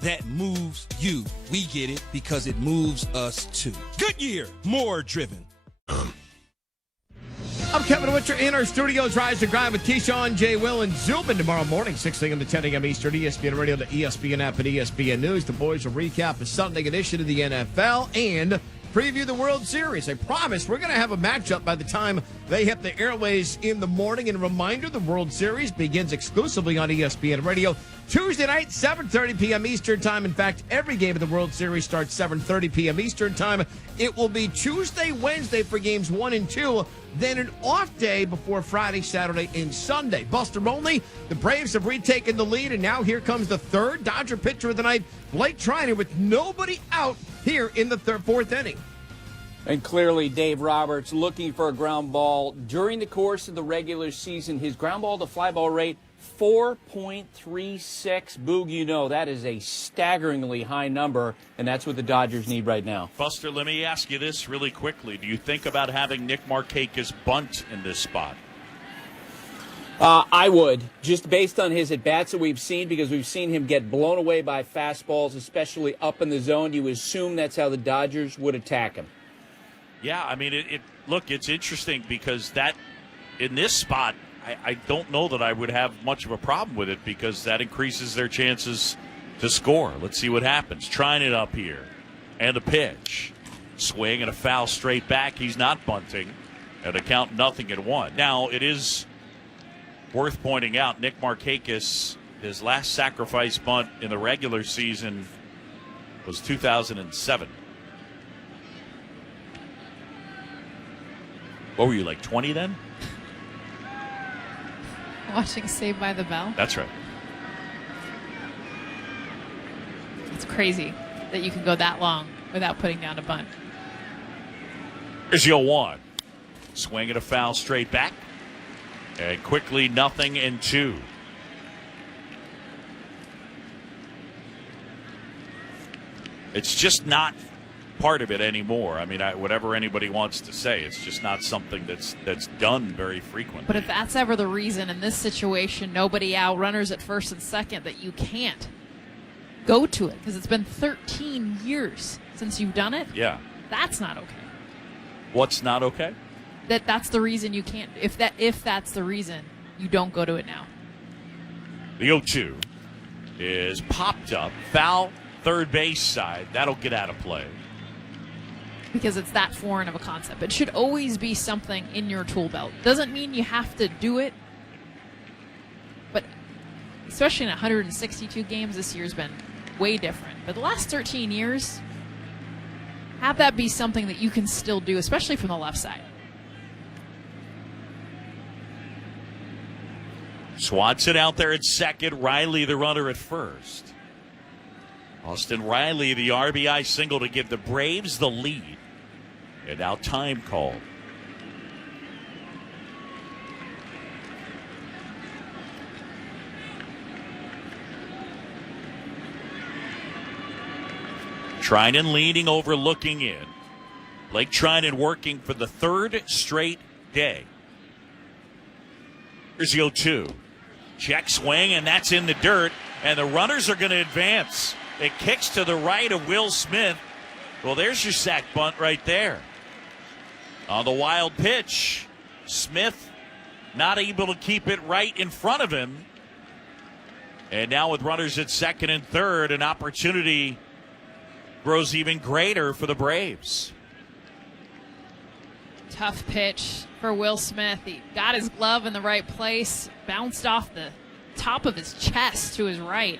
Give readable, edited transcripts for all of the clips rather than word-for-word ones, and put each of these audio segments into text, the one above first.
that moves you. We get it because it moves us too. Goodyear, more driven. I'm Kevin Witcher in our studios. Rise and Grind with Keyshawn, J. Will, and Zubin tomorrow morning, 6 a.m. to 10 a.m. Eastern, ESPN Radio, the ESPN app, and ESPN News. The boys will recap a Sunday edition of the NFL and preview the World Series. I promise we're going to have a matchup by the time they hit the airways in the morning. And a reminder, the World Series begins exclusively on ESPN Radio Tuesday night, 7:30 p.m. Eastern Time. In fact, every game of the World Series starts 7:30 p.m. Eastern Time. It will be Tuesday, Wednesday for games 1 and 2, then an off day before Friday, Saturday, and Sunday. Buster Olney, the Braves have retaken the lead, and now here comes the third Dodger pitcher of the night, Blake Treinen, with nobody out here in the fourth inning. And clearly, Dave Roberts looking for a ground ball. During the course of the regular season, his ground ball to fly ball rate, 4.36. Boog, you know, that is a staggeringly high number, and that's what the Dodgers need right now. Buster, let me ask you this really quickly. Do you think about having Nick Markakis bunt in this spot? I would, just based on his at-bats that we've seen, because we've seen him get blown away by fastballs, especially up in the zone. You assume that's how the Dodgers would attack him. Yeah, I mean, look, it's interesting because that in this spot, I don't know that I would have much of a problem with it because that increases their chances to score. Let's see what happens. Trying it up here. And a pitch. Swing and a foul straight back. He's not bunting. And a count 0-1. Now, it is worth pointing out, Nick Markakis, his last sacrifice bunt in the regular season was 2007. What were you, like 20 then? Watching Saved by the Bell. That's right. It's crazy that you can go that long without putting down a bunt. Here's your 0-1. Swing and a foul straight back. And quickly 0-2. It's just not part of it anymore. I mean, whatever anybody wants to say, it's just not something that's done very frequently. But if that's ever the reason in this situation, nobody out, runners at first and second, that you can't go to it because it's been 13 years since you've done it. Yeah, that's not okay. What's not okay? That's the reason you can't. If that's the reason, you don't go to it now. The 0-2 is popped up, foul third base side. That'll get out of play. Because it's that foreign of a concept. It should always be something in your tool belt. Doesn't mean you have to do it, but especially in 162 games, this year's been way different. But the last 13 years, have that be something that you can still do, especially from the left side. Swanson out there at second. Riley, the runner, at first. Austin Riley, the RBI single to give the Braves the lead. And now time called. Treinen leaning over, looking in. Blake Treinen working for the third straight day. Here's the 0-2. Check swing, and that's in the dirt. And the runners are going to advance. It kicks to the right of Will Smith. Well, there's your sac bunt right there. On the wild pitch, Smith not able to keep it right in front of him. And now with runners at second and third, an opportunity grows even greater for the Braves. Tough pitch for Will Smith. He got his glove in the right place, bounced off the top of his chest to his right.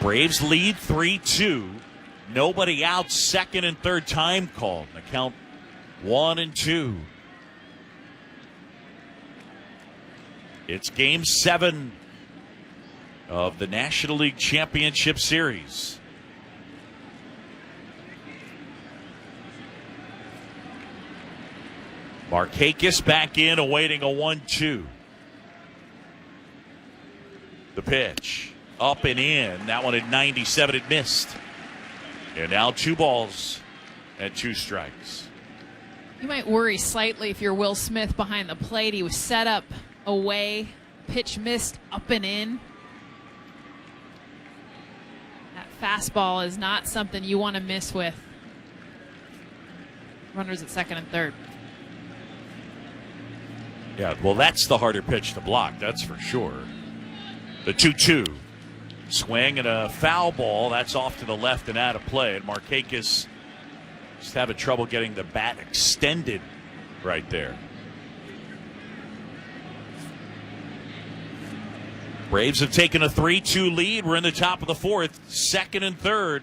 Braves lead 3-2. Nobody out, second and third time called. The count 1-2. It's Game 7 of the National League Championship Series. Markakis back in, awaiting a 1-2. The pitch. Up and in. That one at 97. It missed. And now 2 balls and 2 strikes. You might worry slightly if you're Will Smith behind the plate. He was set up away, pitch missed up and in. That fastball is not something you want to miss with. Runners at second and third. Yeah, well, that's the harder pitch to block, that's for sure. The 2-2. Swing and a foul ball. That's off to the left and out of play. And Markakis just having trouble getting the bat extended right there. Braves have taken a 3-2 lead. We're in the top of the fourth, second and third.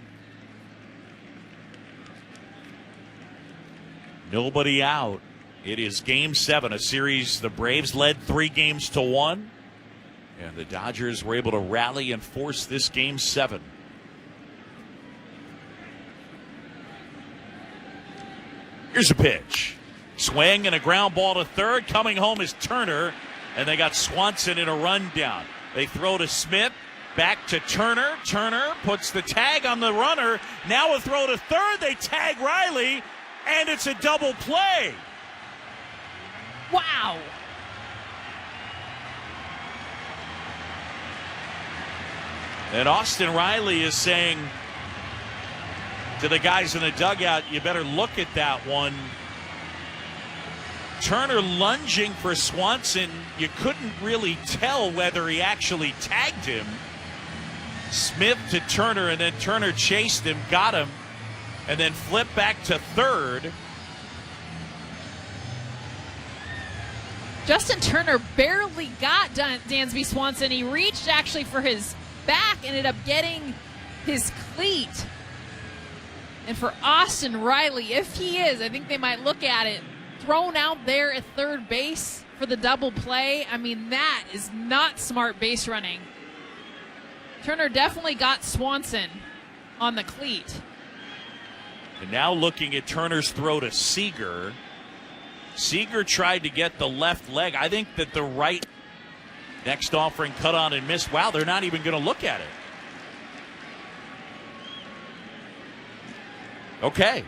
Nobody out. It is Game 7, a series the Braves led 3-1. And the Dodgers were able to rally and force this Game 7. Here's a pitch. Swing and a ground ball to third. Coming home is Turner. And they got Swanson in a rundown. They throw to Smith. Back to Turner. Turner puts the tag on the runner. Now a throw to third. They tag Riley. And it's a double play. Wow. And Austin Riley is saying to the guys in the dugout, you better look at that one. Turner lunging for Swanson. You couldn't really tell whether he actually tagged him. Smith to Turner, and then Turner chased him, got him, and then flipped back to third. Justin Turner barely got Dansby Swanson. He reached actually for his back, ended up getting his cleat. And for Austin Riley, if he is, I think they might look at it, thrown out there at third base for the double play. I mean, that is not smart base running. Turner definitely got Swanson on the cleat. And now looking at Turner's throw to Seager. Seager tried to get the left leg. I think that the right next offering cut on and missed. Wow, they're not even going to look at it. Okay.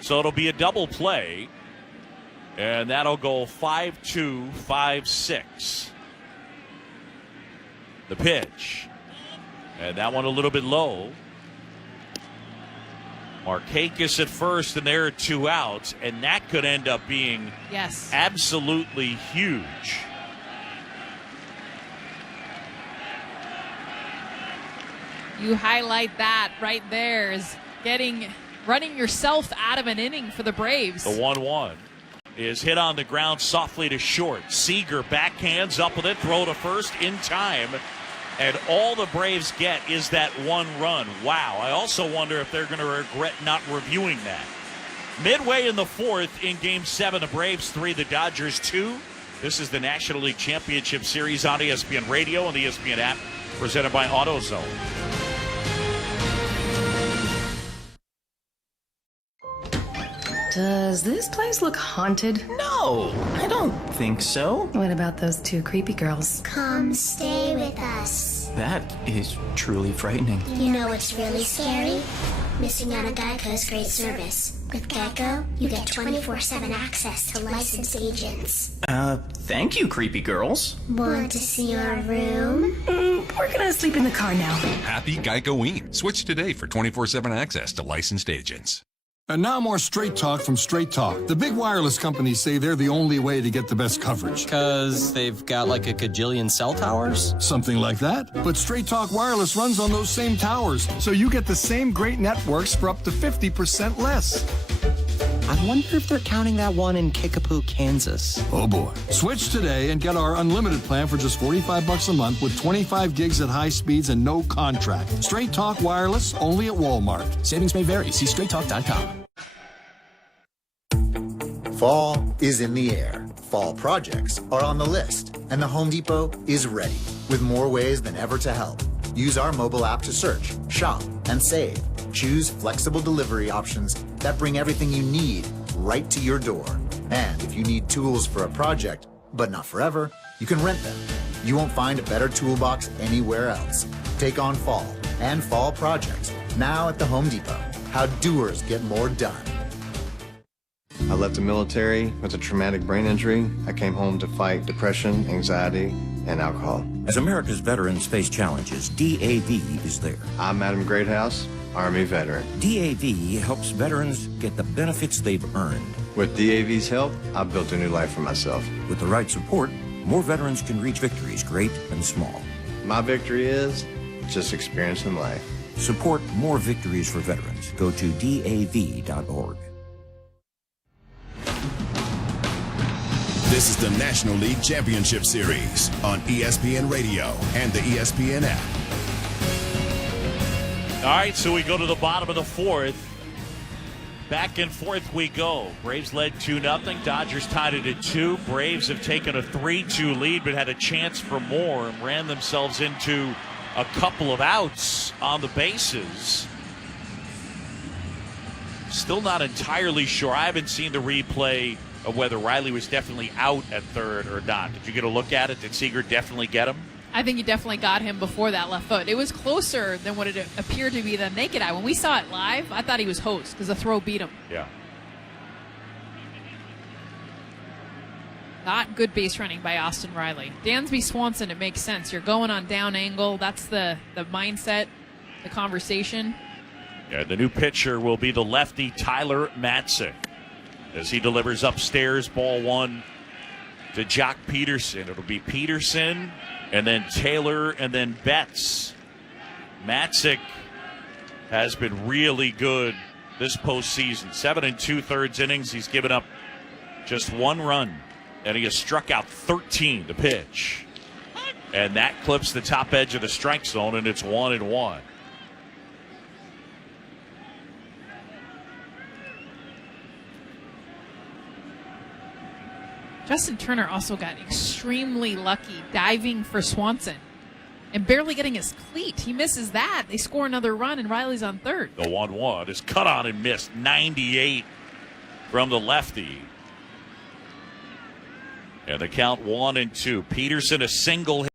So it'll be a double play. And that'll go 5-2, 5-6. The pitch. And that one a little bit low. Markakis at first, and there are 2 outs. And that could end up being absolutely huge. You highlight that right there is running yourself out of an inning for the Braves. The 1-1 is hit on the ground softly to short. Seager backhands up with it, throw to first in time. And all the Braves get is that 1 run. Wow. I also wonder if they're going to regret not reviewing that. Midway in the fourth in Game 7, the Braves 3, the Dodgers 2. This is the National League Championship Series on ESPN Radio and the ESPN app, presented by AutoZone. Does this place look haunted? No, I don't think so. What about those 2 creepy girls? Come stay with us. That is truly frightening. You know what's really scary? Missing out on Geico's great service. With Geico, you get 24/7 access to licensed agents. Thank you, creepy girls. Want to see our room? We're gonna sleep in the car now. Happy Geico-ing. Switch today for 24/7 access to licensed agents. And now more Straight Talk from Straight Talk. The big wireless companies say they're the only way to get the best coverage. Because they've got like a gajillion cell towers? Something like that. But Straight Talk Wireless runs on those same towers, so you get the same great networks for up to 50% less. I wonder if they're counting that one in Kickapoo, Kansas. Oh boy. Switch today and get our unlimited plan for just $45 a month with 25 gigs at high speeds and no contract. Straight Talk Wireless, only at Walmart. Savings may vary. See straighttalk.com. Fall is in the air. Fall projects are on the list, and the Home Depot is ready with more ways than ever to help. Use our mobile app to search, shop, and save. Choose flexible delivery options that bring everything you need right to your door. And if you need tools for a project, but not forever, you can rent them. You won't find a better toolbox anywhere else. Take on fall and fall projects now at the Home Depot. How doers get more done. I left the military with a traumatic brain injury. I came home to fight depression, anxiety, and alcohol. As America's veterans face challenges, DAV is there. I'm Adam Greathouse, Army veteran. DAV helps veterans get the benefits they've earned. With DAV's help, I've built a new life for myself. With the right support, more veterans can reach victories, great and small. My victory is just experiencing life. Support more victories for veterans. Go to DAV.org. This is the National League Championship Series on ESPN Radio and the ESPN app. All right, so we go to the bottom of the fourth. Back and forth we go. Braves led 2-0. Dodgers tied it at 2. Braves have taken a 3-2 lead but had a chance for more and ran themselves into a couple of outs on the bases. Still not entirely sure. I haven't seen the replay of whether Riley was definitely out at third or not. Did you get a look at it? Did Seager definitely get him? I think he definitely got him before that left foot. It was closer than what it appeared to be the naked eye. When we saw it live, I thought he was host because the throw beat him. Yeah. Not good base running by Austin Riley. Dansby Swanson, it makes sense. You're going on down angle. That's the mindset, the conversation. Yeah, the new pitcher will be the lefty Tyler Matzik as he delivers upstairs, ball one to Jock Peterson. It'll be Peterson and then Taylor and then Betts. Matzik has been really good this postseason. 7 2/3 innings. He's given up just 1 run, and he has struck out 13 to pitch. And that clips the top edge of the strike zone, and it's 1-1. Justin Turner also got extremely lucky diving for Swanson and barely getting his cleat. He misses that. They score another run, and Riley's on third. The 1-1 is cut on and missed. 98 from the lefty. And the count 1-2. Peterson a single hit.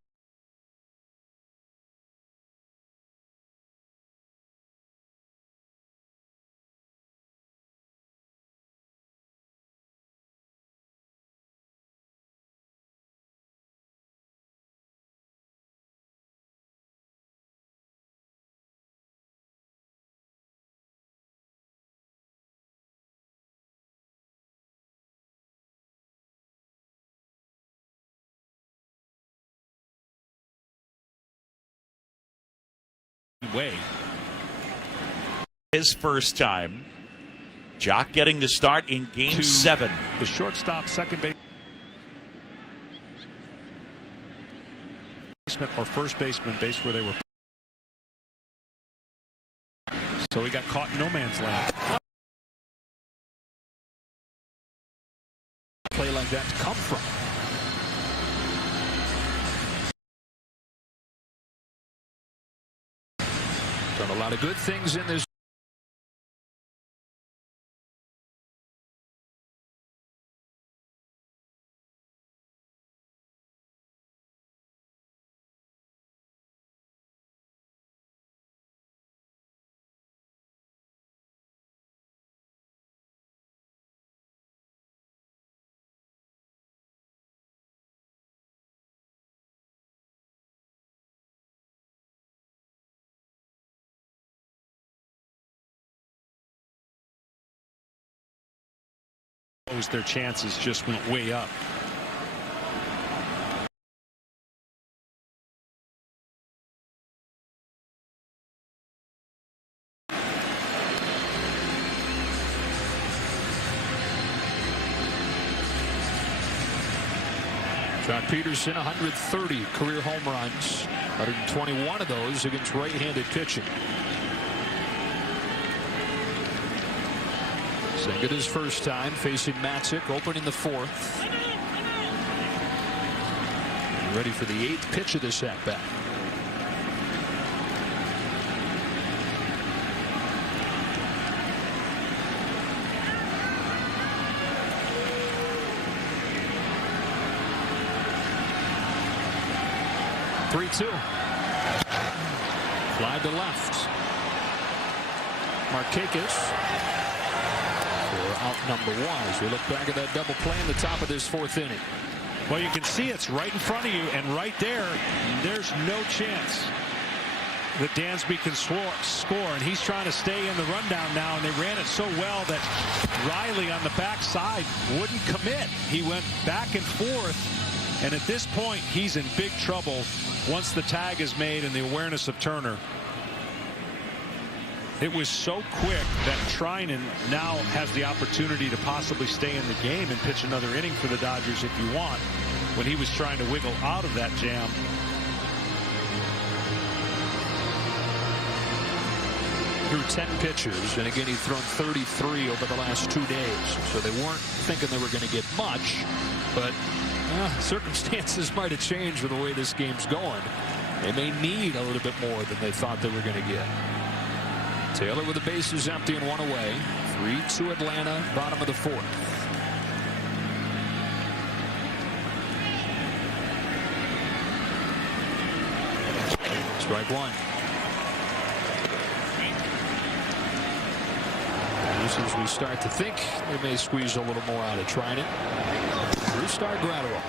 Way. His first time. Jock getting the start in Game 7. The shortstop, second base. Or first baseman base where they were. So he got caught in no man's land. Play like that to come from. Done a lot of good things in this. Their chances just went way up. Jock Peterson, 130 career home runs, 121 of those against right-handed pitching. Second his first time facing Matzik, opening the fourth. Ready for the 8th pitch of this at-bat. Three-two. Fly to left. Markakis. For out number 1 as we look back at that double play in the top of this 4th inning. Well, you can see it's right in front of you, and right there's no chance that Dansby can score, and he's trying to stay in the rundown now, and they ran it so well that Riley on the backside wouldn't commit. He went back and forth, and at this point, he's in big trouble once the tag is made and the awareness of Turner. It was so quick that Trinan now has the opportunity to possibly stay in the game and pitch another inning for the Dodgers if you want, when he was trying to wiggle out of that jam. Threw 10 pitches, and again, he'd thrown 33 over the last 2 days. So they weren't thinking they were going to get much, but circumstances might have changed with the way this game's going. They may need a little bit more than they thought they were going to get. Taylor with the bases empty and 1 away. 3-2 Atlanta, bottom of the 4th. Strike 1. Just as we start to think they may squeeze a little more out of Trinan. Restart Gratterall.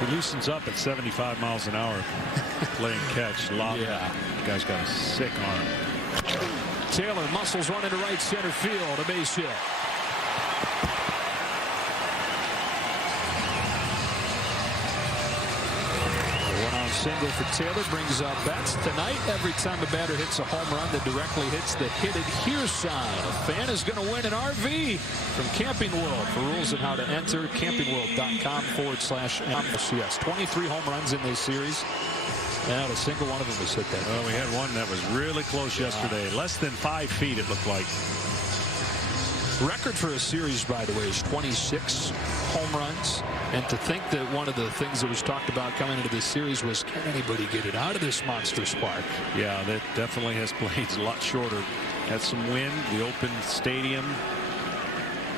He loosens up at 75 miles an hour playing catch. Yeah. The guy's got a sick arm. Taylor muscles one into right center field. A base hit. Single for Taylor brings up bats tonight. Every time a batter hits a home run that directly hits the hit it here sign, a fan is going to win an RV from Camping World. For rules and how to enter, campingworld.com/NLCS. 23 home runs in this series. And not a single one of them was hit that. Well, we had one that was really close yesterday. Less than 5 feet, it looked like. Record for a series, by the way, is 26 home runs. And to think that one of the things that was talked about coming into this series was, can anybody get it out of this monstrous park? Yeah, that definitely has played a lot shorter. Had some wind, the open stadium,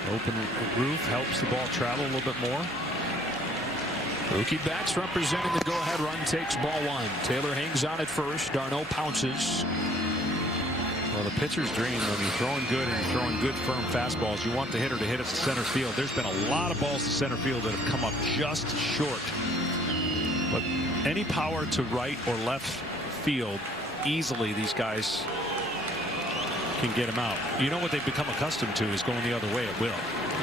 the open roof helps the ball travel a little bit more. Mookie Betts representing the go-ahead run, takes ball 1. Taylor hangs on at first. Darno pounces. Well, the pitcher's dream, when you're throwing good and you're throwing good firm fastballs, you want the hitter to hit it to center field. There's been a lot of balls to center field that have come up just short. But any power to right or left field, easily these guys can get them out. You know what they've become accustomed to is going the other way at will.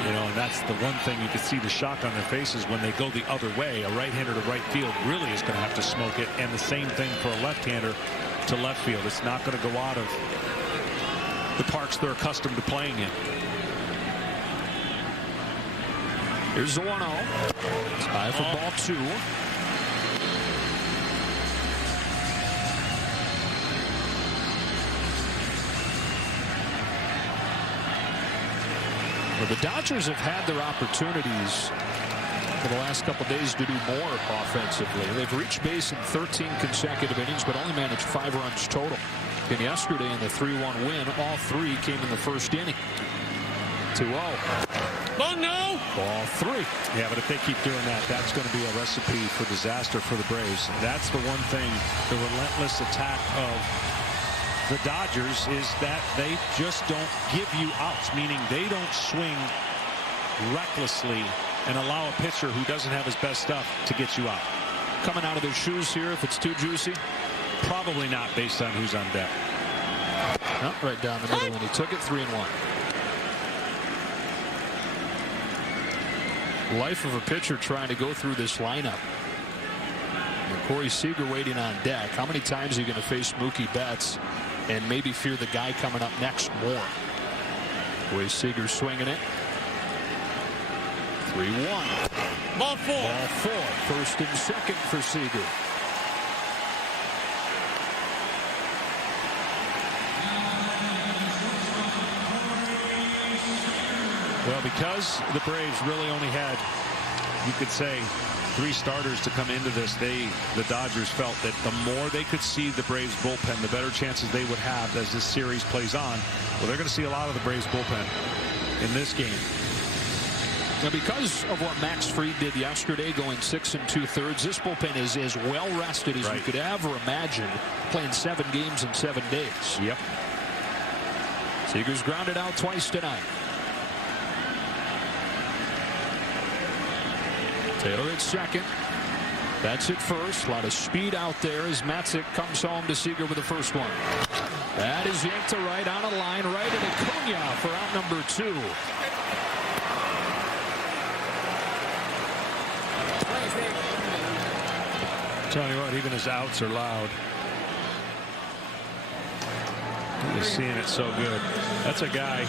You know, and that's the one thing you can see the shock on their faces when they go the other way. A right-hander to right field really is going to have to smoke it, and the same thing for a left-hander to left field. It's not going to go out of the parks they're accustomed to playing in. Here's the 1-0. It's high for ball 2. Well, the Dodgers have had their opportunities for the last couple days to do more offensively. They've reached base in 13 consecutive innings, but only managed 5 runs total. And yesterday in the 3-1 win, all 3 came in the first inning. 2-0. Oh, no! Ball 3. Yeah, but if they keep doing that, that's going to be a recipe for disaster for the Braves. That's the one thing, the relentless attack of the Dodgers is that they just don't give you outs, meaning they don't swing recklessly and allow a pitcher who doesn't have his best stuff to get you out. Coming out of their shoes here if it's too juicy? Probably not, based on who's on deck. Oh, right down the middle, and he took it 3-1. Life of a pitcher trying to go through this lineup. And Corey Seager waiting on deck. How many times are you going to face Mookie Betts and maybe fear the guy coming up next more? Corey Seager swinging it. 3-1. Ball 4. Ball 4. First and second for Seager. Well, because the Braves really only had, you could say, 3 starters to come into this, the Dodgers felt that the more they could see the Braves bullpen, the better chances they would have as this series plays on. Well, they're going to see a lot of the Braves bullpen in this game. Now, because of what Max Fried did yesterday, going 6 2/3, this bullpen is as well rested as we could ever imagine, playing 7 games in 7 days. Yep. Seager's grounded out twice tonight. Taylor at second. That's at first. A lot of speed out there as Matzik comes home to Seager with the first one. That is yanked to right on a line right into Acuna for out number 2. Tell you what, even his outs are loud. You're seeing it so good. That's a guy,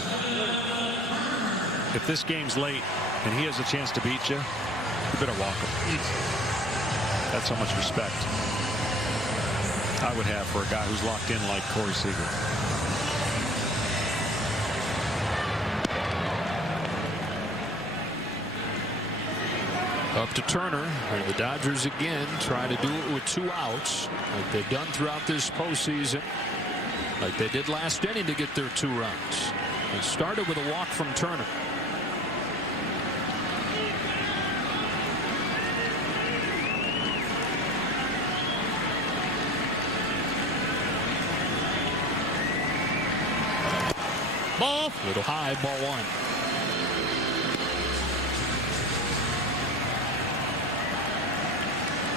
if this game's late and he has a chance to beat you, you better walk him. That's how much respect I would have for a guy who's locked in like Corey Seager. Up to Turner, and the Dodgers again try to do it with 2 outs like they've done throughout this postseason, like they did last inning to get their 2 runs. It started with a walk from Turner. Ball. Little high, ball 1.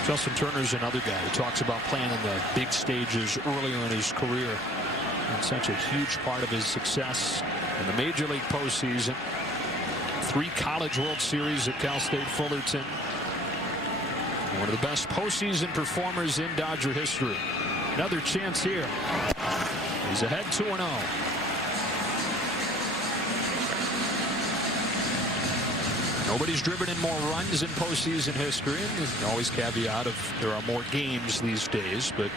Justin Turner's another guy who talks about playing in the big stages earlier in his career. And such a huge part of his success in the Major League postseason. 3 College World Series at Cal State Fullerton. One of the best postseason performers in Dodger history. Another chance here. He's ahead 2-0. Nobody's driven in more runs in postseason history. And there's always caveat of there are more games these days, but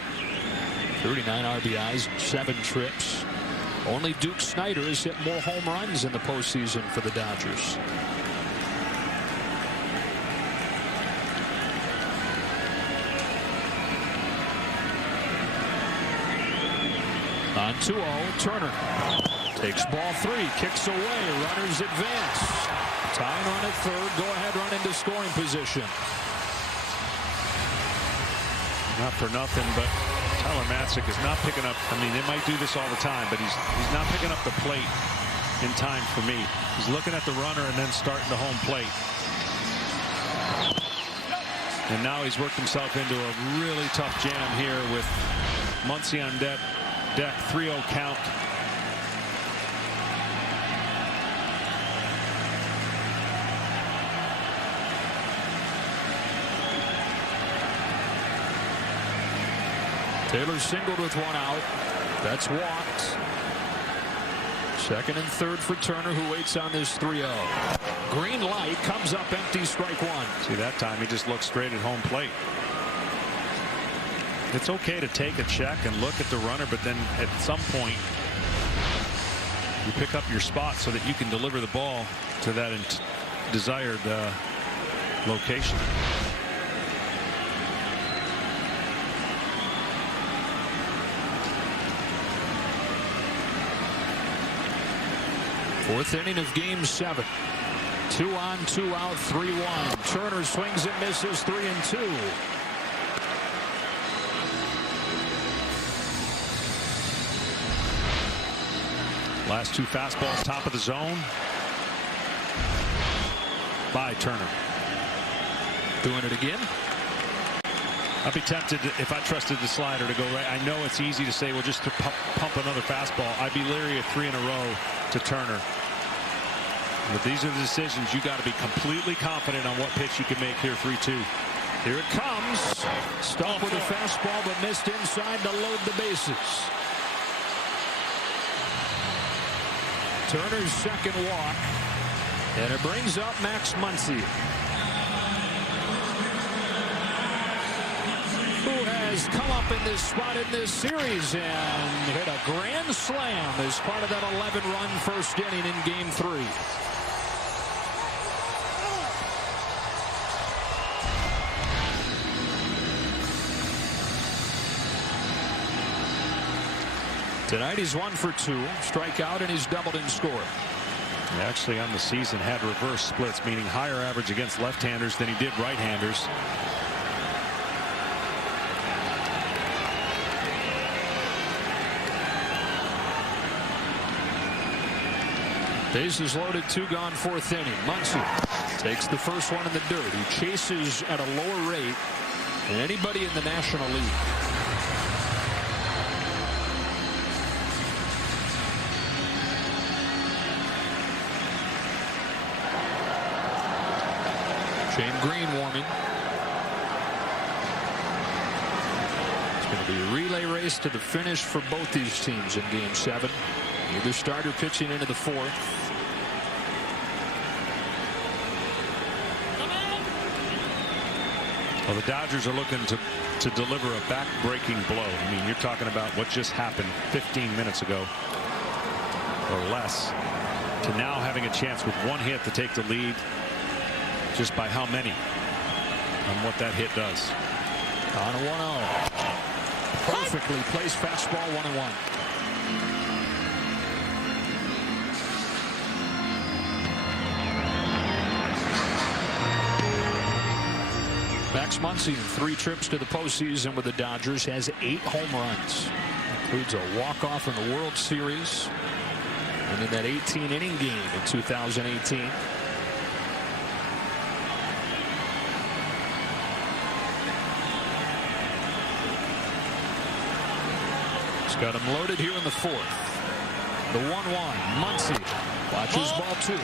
39 RBIs, 7 trips. Only Duke Snider has hit more home runs in the postseason for the Dodgers. On 2-0, Turner takes ball 3, kicks away, runners advance. Tying run at third, go ahead run into scoring position. Not for nothing, but Tyler Matzik is not picking up. I mean, they might do this all the time, but he's not picking up the plate in time for me. He's looking at the runner and then starting the home plate. And now he's worked himself into a really tough jam here with Muncy on deck, 3-0 count. Taylor singled with 1 out. That's walked. Second and third for Turner, who waits on this 3-0. Green light, comes up empty, strike 1. See, that time he just looked straight at home plate. It's okay to take a check and look at the runner, but then at some point you pick up your spot so that you can deliver the ball to that desired location. Fourth inning of game 7. 2 on, 2 out, 3-1. Turner swings and misses, 3-2. Last 2 fastballs, top of the zone by Turner. Doing it again. I'd be tempted, if I trusted the slider, to go right. I know it's easy to say, well, just to pump another fastball. I'd be leery of 3 in a row to Turner. But these are the decisions. You got to be completely confident on what pitch you can make here. 3-2. Here it comes. Stuck with a fastball, but missed inside to load the bases. Turner's second walk, and it brings up Max Muncy, who has come up in this spot in this series and hit a grand slam as part of that 11-run first inning in game 3. Tonight he's 1 for 2, strikeout, and he's doubled in score. He actually on the season had reverse splits, meaning higher average against left-handers than he did right-handers. Bases loaded, 2 gone, 4th inning. Muncy takes the first one in the dirt. He chases at a lower rate than anybody in the National League. Shane Green warming. It's going to be a relay race to the finish for both these teams in Game 7. Either starter pitching into the 4th. Well, the Dodgers are looking to deliver a back-breaking blow. I mean, you're talking about what just happened 15 minutes ago or less to now having a chance with 1 hit to take the lead just by how many on what that hit does. On a 1-0. Perfectly placed fastball, 1-1. Max Muncy in 3 trips to the postseason with the Dodgers has 8 home runs. Includes a walk-off in the World Series and in that 18-inning game in 2018. He's got him loaded here in the 4th. The 1-1. Muncy watches ball 2.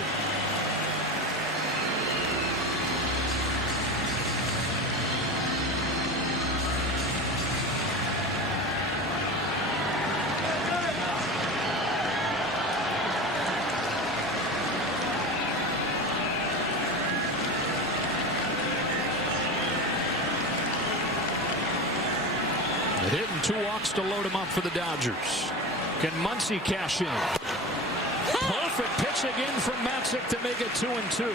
A hit and 2 walks to load him up for the Dodgers. Can Muncy cash in? Perfect pitch again from Matzik to make it 2-2.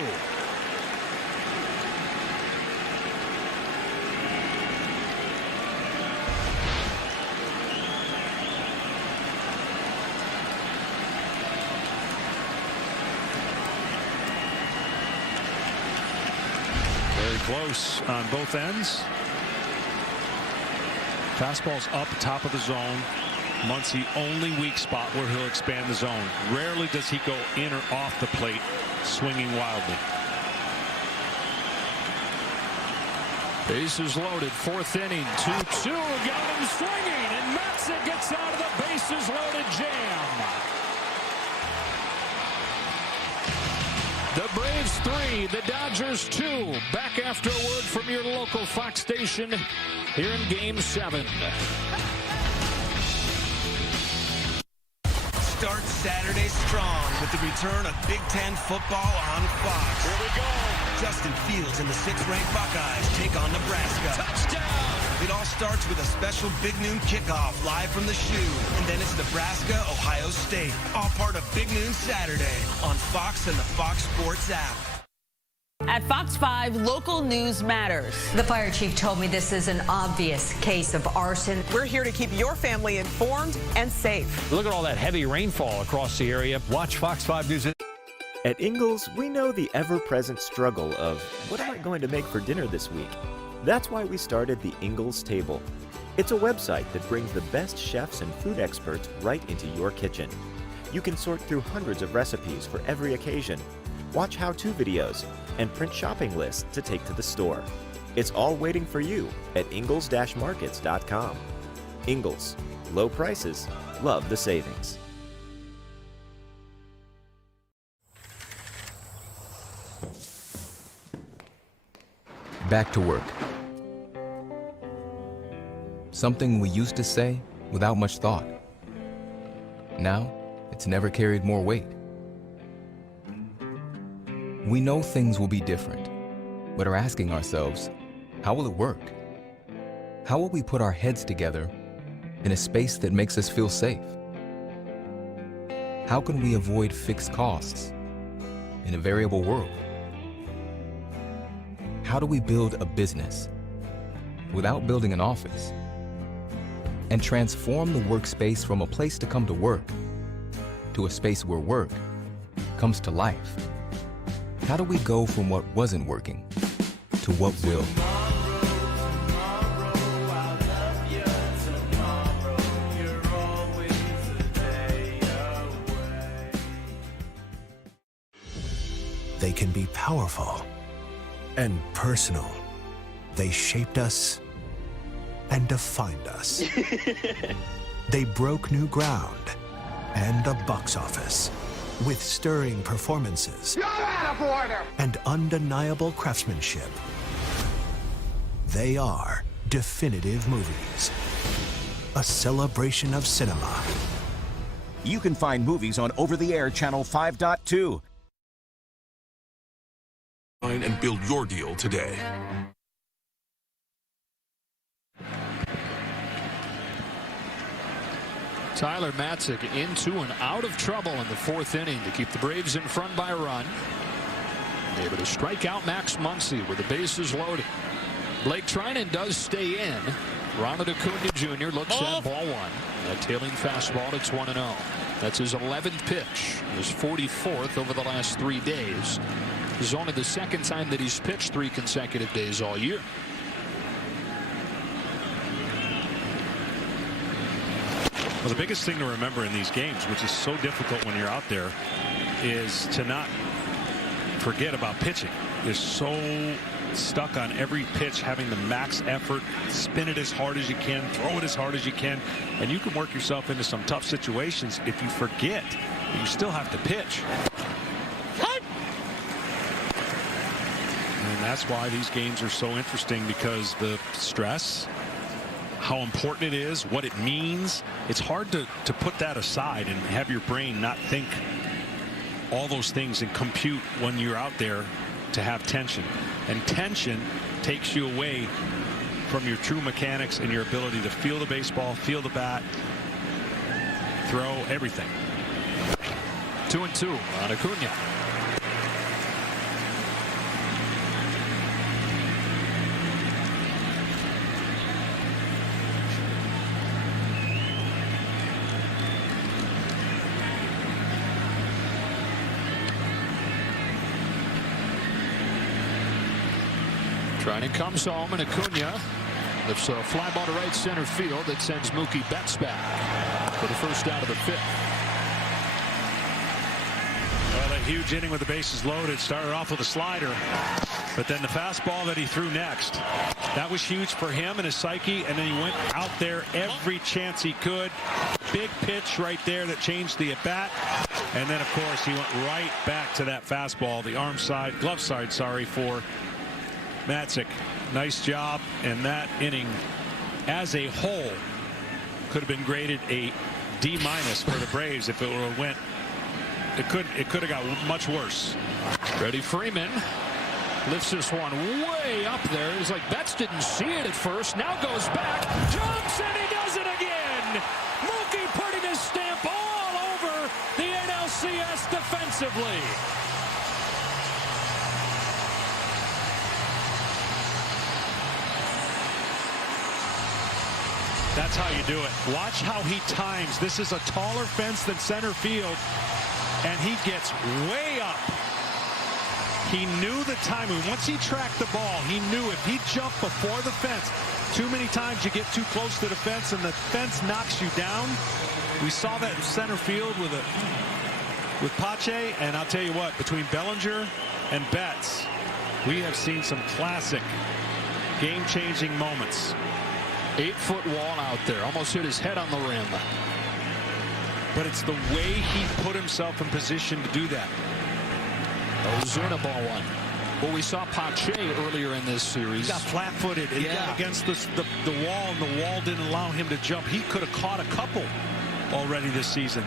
Very close on both ends. Fastball's up top of the zone. Muncy only weak spot where he'll expand the zone. Rarely does he go in or off the plate swinging wildly. Bases loaded, 4th inning, 2-2. Got him swinging, and Matzik gets out of the bases loaded jam. The Braves 3, the Dodgers 2. Back after a word from your local Fox station here in Game 7. Start Saturday strong with the return of Big Ten football on Fox. Here we go. Justin Fields and the 6th-ranked Buckeyes take on Nebraska. Touchdown! It all starts with a special Big Noon kickoff live from the Shoe. And then it's Nebraska, Ohio State. All part of Big Noon Saturday on Fox and the Fox Sports app. At Fox 5, local news matters. The fire chief told me this is an obvious case of arson. We're here to keep your family informed and safe. Look at all that heavy rainfall across the area. Watch Fox 5 News. At Ingalls, we know the ever-present struggle of what am I going to make for dinner this week? That's why we started the Ingalls Table. It's a website that brings the best chefs and food experts right into your kitchen. You can sort through hundreds of recipes for every occasion, watch how-to videos, and print shopping lists to take to the store. It's all waiting for you at ingalls-markets.com. Ingalls. Low prices. Love the savings. Back to work. Something we used to say without much thought. Now, it's never carried more weight. We know things will be different, but are asking ourselves, how will it work? How will we put our heads together in a space that makes us feel safe? How can we avoid fixed costs in a variable world? How do we build a business without building an office and transform the workspace from a place to come to work to a space where work comes to life? How do we go from what wasn't working to what will? they can be powerful and personal. They shaped us and defined us. They broke new ground and the box office with stirring performances and undeniable craftsmanship. They are definitive movies, a celebration of cinema. You can find movies on over-the-air channel 5.2. And build your deal today. Tyler Matzik into and out of trouble in the 4th inning to keep the Braves in front by a run. Able to strike out Max Muncy with the bases loaded. Blake Trinan does stay in. Ronald Acuna Jr. looks at ball 1. A tailing fastball. It's 1-0. That's his 11th pitch. His 44th over the last 3 days. This is only the 2nd time that he's pitched 3 consecutive days all year. Well, the biggest thing to remember in these games, which is so difficult when you're out there, is to not forget about pitching. You're so stuck on every pitch, having the max effort, spin it as hard as you can, throw it as hard as you can, and you can work yourself into some tough situations if you forget that you still have to pitch. And that's why these games are so interesting, because the stress, how important it is, what it means, it's hard to put that aside and have your brain not think all those things and compute when you're out there to have tension. And tension takes you away from your true mechanics and your ability to feel the baseball, feel the bat, throw, everything. 2-2 on Acuna. Trinan comes home, and Acuna lifts a fly ball to right center field that sends Mookie Betts back for the first out of the 5th. Well, a huge inning with the bases loaded. Started off with a slider, but then the fastball that he threw next, that was huge for him and his psyche, and then he went out there every chance he could. Big pitch right there that changed the at-bat, and then, of course, he went right back to that fastball, the arm side, glove side, sorry, for Matzik. Nice job, and that inning as a whole could have been graded a D- for the Braves if it would have went. It could have got much worse. Freddie Freeman lifts this one way up there. It's like Betts didn't see it at first. Now goes back, jumps, and he does it again. Mookie putting his stamp all over the NLCS defensively. That's how you do it. Watch how he times. This is a taller fence than center field, and he gets way up. He knew the timing. Once he tracked the ball, he knew if he jumped before the fence, too many times you get too close to the fence and the fence knocks you down. We saw that in center field with Pache, and I'll tell you what, between Bellinger and Betts, we have seen some classic game-changing moments. 8-foot wall out there, almost hit his head on the rim. But it's the way he put himself in position to do that. Ozuna ball 1. Well, we saw Pache earlier in this series. He got flat-footed. He got against the wall, and the wall didn't allow him to jump. He could have caught a couple already this season.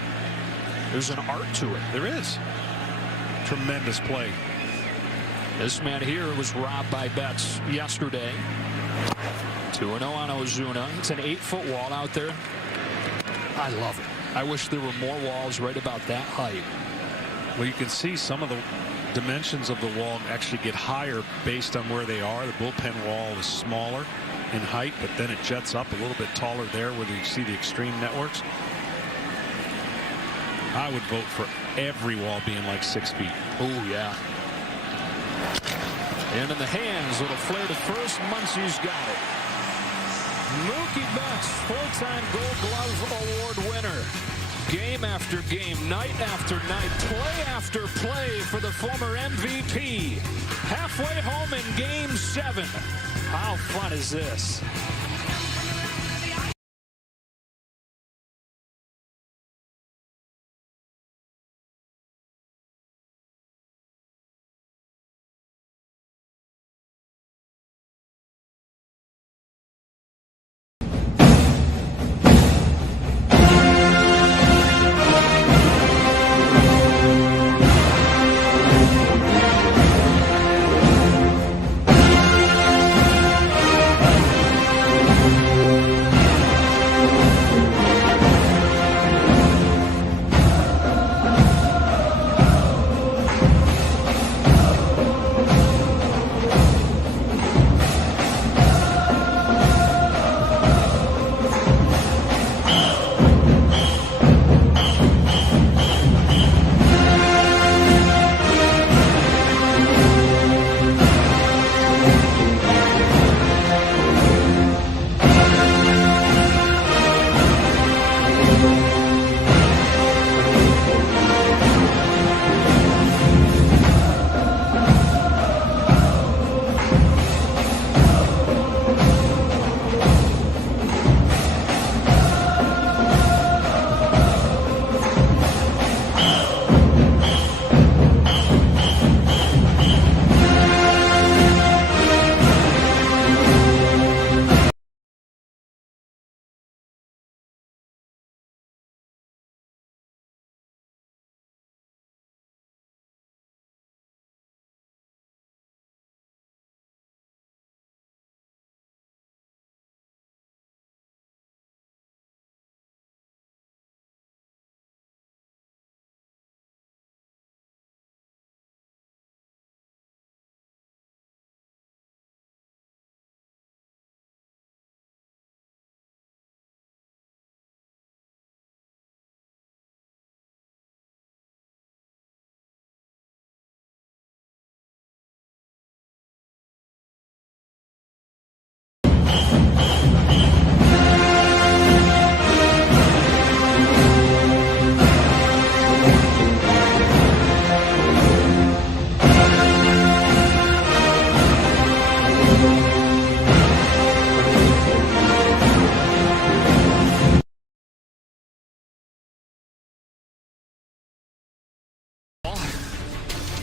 There's an art to it. There is. Tremendous play. This man here was robbed by Betts yesterday. 2-0 on Ozuna. It's an 8-foot wall out there. I love it. I wish there were more walls right about that height. Well, you can see some of the dimensions of the wall actually get higher based on where they are. The bullpen wall is smaller in height, but then it jets up a little bit taller there where you see the extreme networks. I would vote for every wall being like 6 feet. Oh, yeah. And in the hands, little flare to first. Muncy's got it. Mookie Betts, four-time Gold Glove Award winner. Game after game, night after night, play after play for the former MVP. Halfway home in Game 7. How fun is this?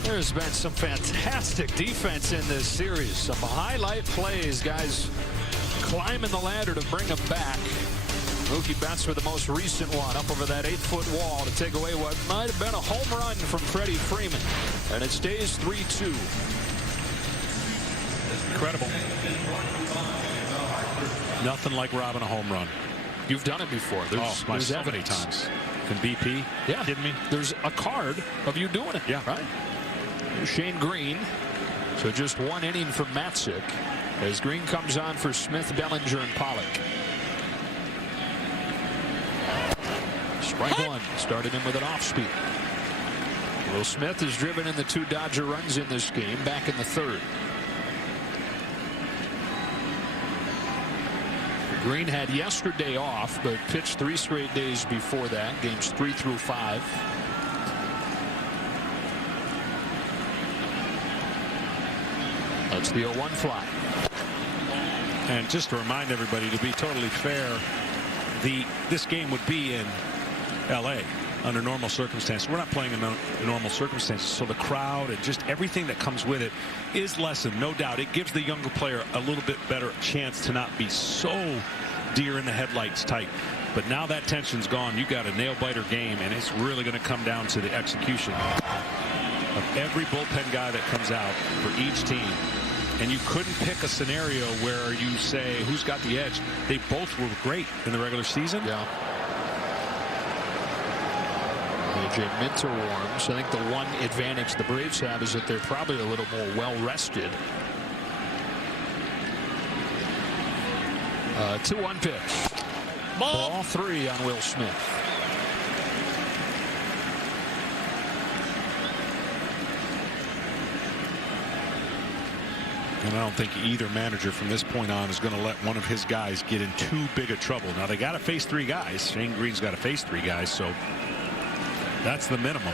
There's been some fantastic defense in this series. Some highlight plays, guys climbing the ladder to bring them back. Mookie Betts for the most recent one, up over that 8-foot wall to take away what might have been a home run from Freddie Freeman. And it stays 3-2. Incredible. Nothing like robbing a home run. You've done it before. There's so many times. Can BP? Yeah. Kidding me? There's a card of you doing it. Yeah. Right? Shane Green. So just one inning from Matzik as Green comes on for Smith, Bellinger, and Pollock. Strike one. Started him with an off speed. Will Smith has driven in the 2 Dodger runs in this game, back in the 3rd. Green had yesterday off, but pitched 3 straight days before that, games 3 through 5. That's the 0-1 fly. And just to remind everybody, to be totally fair, this game would be in LA under normal circumstances. We're not playing in normal circumstances, so the crowd and just everything that comes with it is lessened, no doubt. It gives the younger player a little bit better chance to not be so deer in the headlights type. But now that tension's gone. You got a nail-biter game, and it's really going to come down to the execution of every bullpen guy that comes out for each team. And you couldn't pick a scenario where you say who's got the edge. They both were great in the regular season. Yeah. AJ Minter warms. I think the one advantage the Braves have is that they're probably a little more well rested. 2-1 pitch. Ball 3 on Will Smith. And I don't think either manager from this point on is going to let one of his guys get in too big of trouble. Now, they got to face 3 guys. Shane Green's got to face 3 guys, so that's the minimum.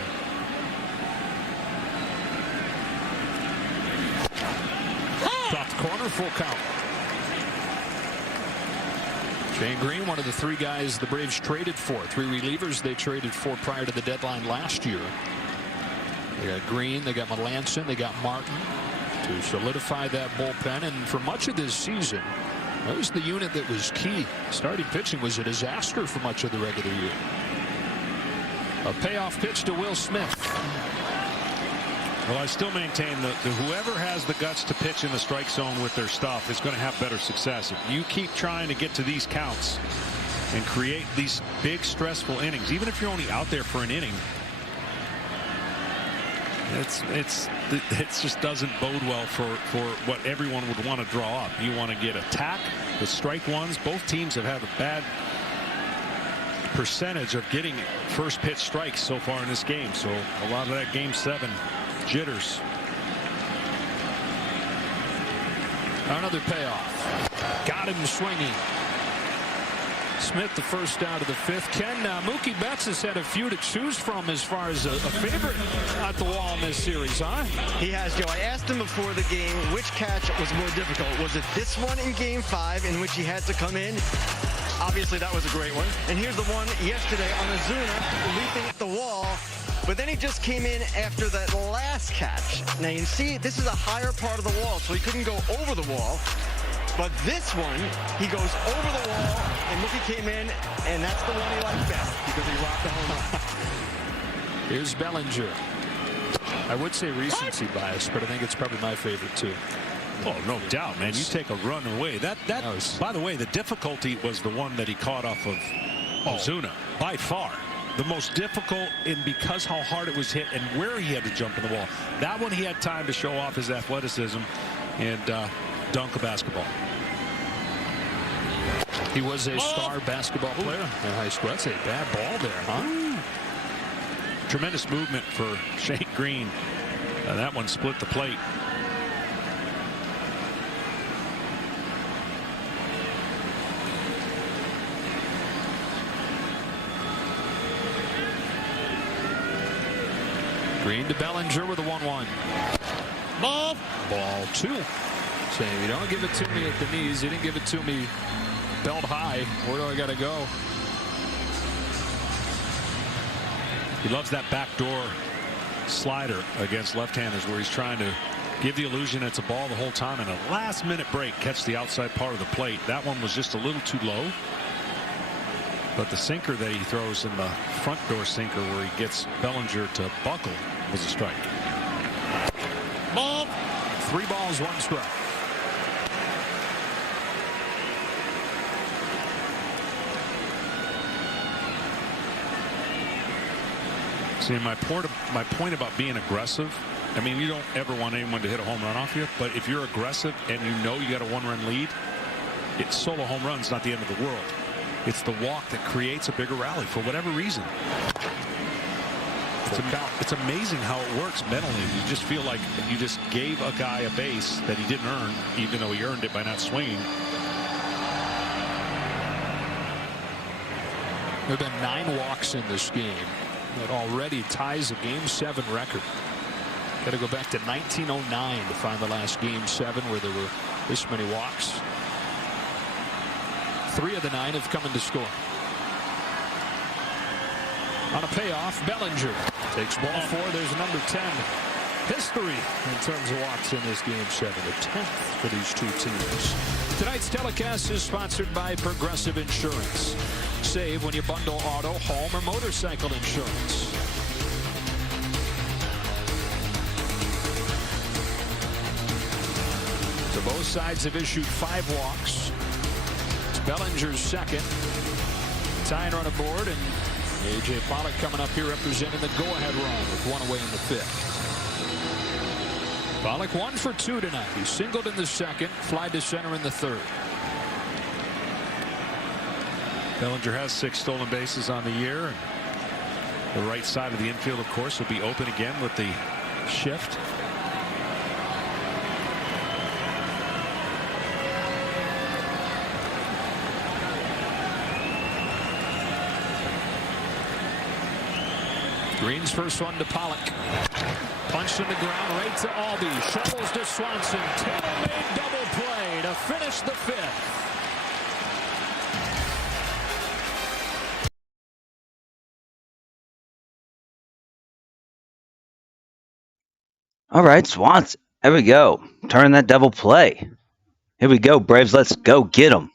Top corner, full count. Shane Green, one of the 3 guys the Braves traded for. 3 relievers they traded for prior to the deadline last year. They got Green, they got Melanson, they got Martin to solidify that bullpen. And for much of this season, that was the unit that was key. Starting pitching was a disaster for much of the regular year. A payoff pitch to Will Smith. Well, I still maintain that whoever has the guts to pitch in the strike zone with their stuff is going to have better success. If you keep trying to get to these counts and create these big stressful innings, even if you're only out there for an inning, it just doesn't bode well for what everyone would want to draw up. You want to get attack with strike ones. Both teams have had a bad percentage of getting first pitch strikes so far in this game. So a lot of that game 7 jitters. Another payoff. Got him swinging. Smith the first out of the 5th. Ken, Mookie Betts has had a few to choose from as far as a favorite at the wall in this series, huh? He has, Joe. I asked him before the game which catch was more difficult. Was it this one in Game 5 in which he had to come in? Obviously, that was a great one. And here's the one yesterday on Ozuna, leaping at the wall. But then he just came in after that last catch. Now, you can see this is a higher part of the wall, so he couldn't go over the wall. But this one, he goes over the wall, and Mookie came in, and that's the one he liked best because he rocked the home run. Here's Bellinger. I would say recency bias, but I think it's probably my favorite, too. Oh, no doubt, man. You take a run away. That was, by the way, the difficulty was the one that he caught off of Ozuna, by far. The most difficult, and because how hard it was hit and where he had to jump in the wall. That one he had time to show off his athleticism and dunk a basketball. He was a star basketball player in high school. That's a bad ball there, huh? Tremendous movement for Shane Green. That one split the plate. Green to Bellinger with a 1-1. Ball 2. Saying, you don't give it to me at the knees. You didn't give it to me belt high. Where do I got to go? He loves that backdoor slider against left-handers where he's trying to give the illusion it's a ball the whole time, and a last-minute break catch the outside part of the plate. That one was just a little too low. But the sinker that he throws in the front door sinker where he gets Bellinger to buckle was a strike. Ball. 3 balls, 1 strike. See, my point about being aggressive, I mean, you don't ever want anyone to hit a home run off you, but if you're aggressive and you know you got a 1-run lead, it's solo home run's not the end of the world. It's the walk that creates a bigger rally for whatever reason. It's amazing how it works mentally. You just feel like you just gave a guy a base that he didn't earn, even though he earned it by not swinging. There have been 9 walks in this game. That already ties a Game 7 record. Got to go back to 1909 to find the last Game 7 where there were this many walks. 3 of the 9 have come in to score. On a payoff, Bellinger takes ball 4. There's number 10. History in terms of walks in this Game 7. The 10th for these 2 teams. Tonight's telecast is sponsored by Progressive Insurance. Save when you bundle auto, home, or motorcycle insurance. So both sides have issued 5 walks. It's Bellinger's second. Tying run aboard, and A.J. Pollock coming up here representing the go-ahead run with 1 away in the 5th. Pollock 1 for 2 tonight. He singled in the second, fly to center in the 3rd. Bellinger has 6 stolen bases on the year. And the right side of the infield, of course, will be open again with the shift. Green's first one to Pollock. Punched in the ground right to Albee. Shovels to Swanson. Tailor-made double play to finish the 5th. All right, Swanson. There we go. Turn that double play. Here we go, Braves. Let's go get them.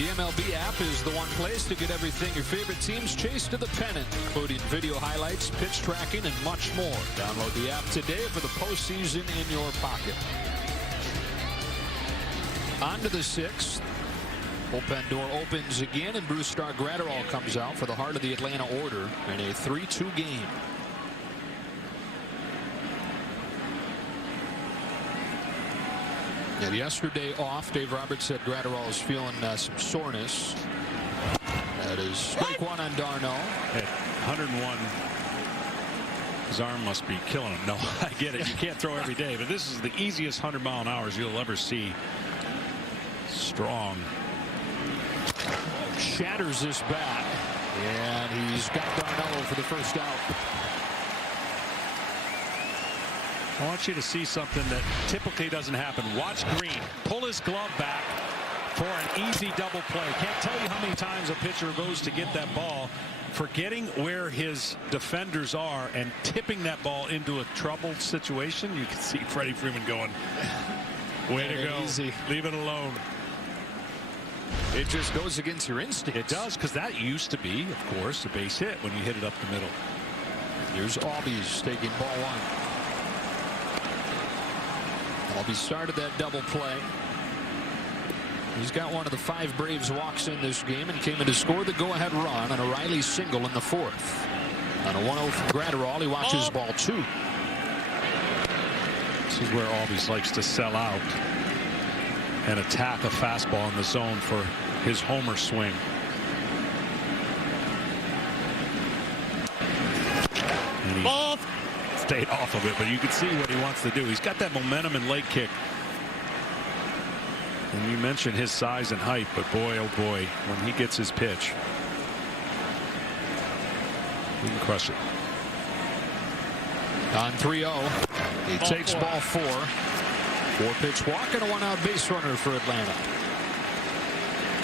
The MLB app is the one place to get everything your favorite teams chase to the pennant, including video highlights, pitch tracking, and much more. Download the app today for the postseason in your pocket. On to the 6th. Bullpen door opens again, and Bruce Gratterall comes out for the heart of the Atlanta order in a 3-2 game. And yesterday off, Dave Roberts said Gratterall is feeling some soreness. That is strike one on Darno. At 101, his arm must be killing him. No, I get it. You can't throw every day, but this is the easiest 100-mile-an-hours you'll ever see. Strong. Shatters this bat, and he's got Darno for the first out. I want you to see something that typically doesn't happen. Watch Green pull his glove back for an easy double play. Can't tell you how many times a pitcher goes to get that ball, forgetting where his defenders are and tipping that ball into a troubled situation. You can see Freddie Freeman going, way to go. Easy. Leave it alone. It just goes against your instinct. It does, because that used to be, of course, a base hit when you hit it up the middle. Here's Albies taking ball one. Albie started that double play. He's got one of the 5 Braves walks in this game and came in to score the go-ahead run on a Riley single in the 4th. On a 1-0 from Gratterall, he watches ball 2. This is where Albies likes to sell out and attack a fastball in the zone for his homer swing. And he stayed off of it, but you can see what he wants to do. He's got that momentum and leg kick. And you mentioned his size and height, but boy, oh boy, when he gets his pitch, he can crush it. On 3-0, he takes ball 4. 4-pitch walk and a 1-out base runner for Atlanta.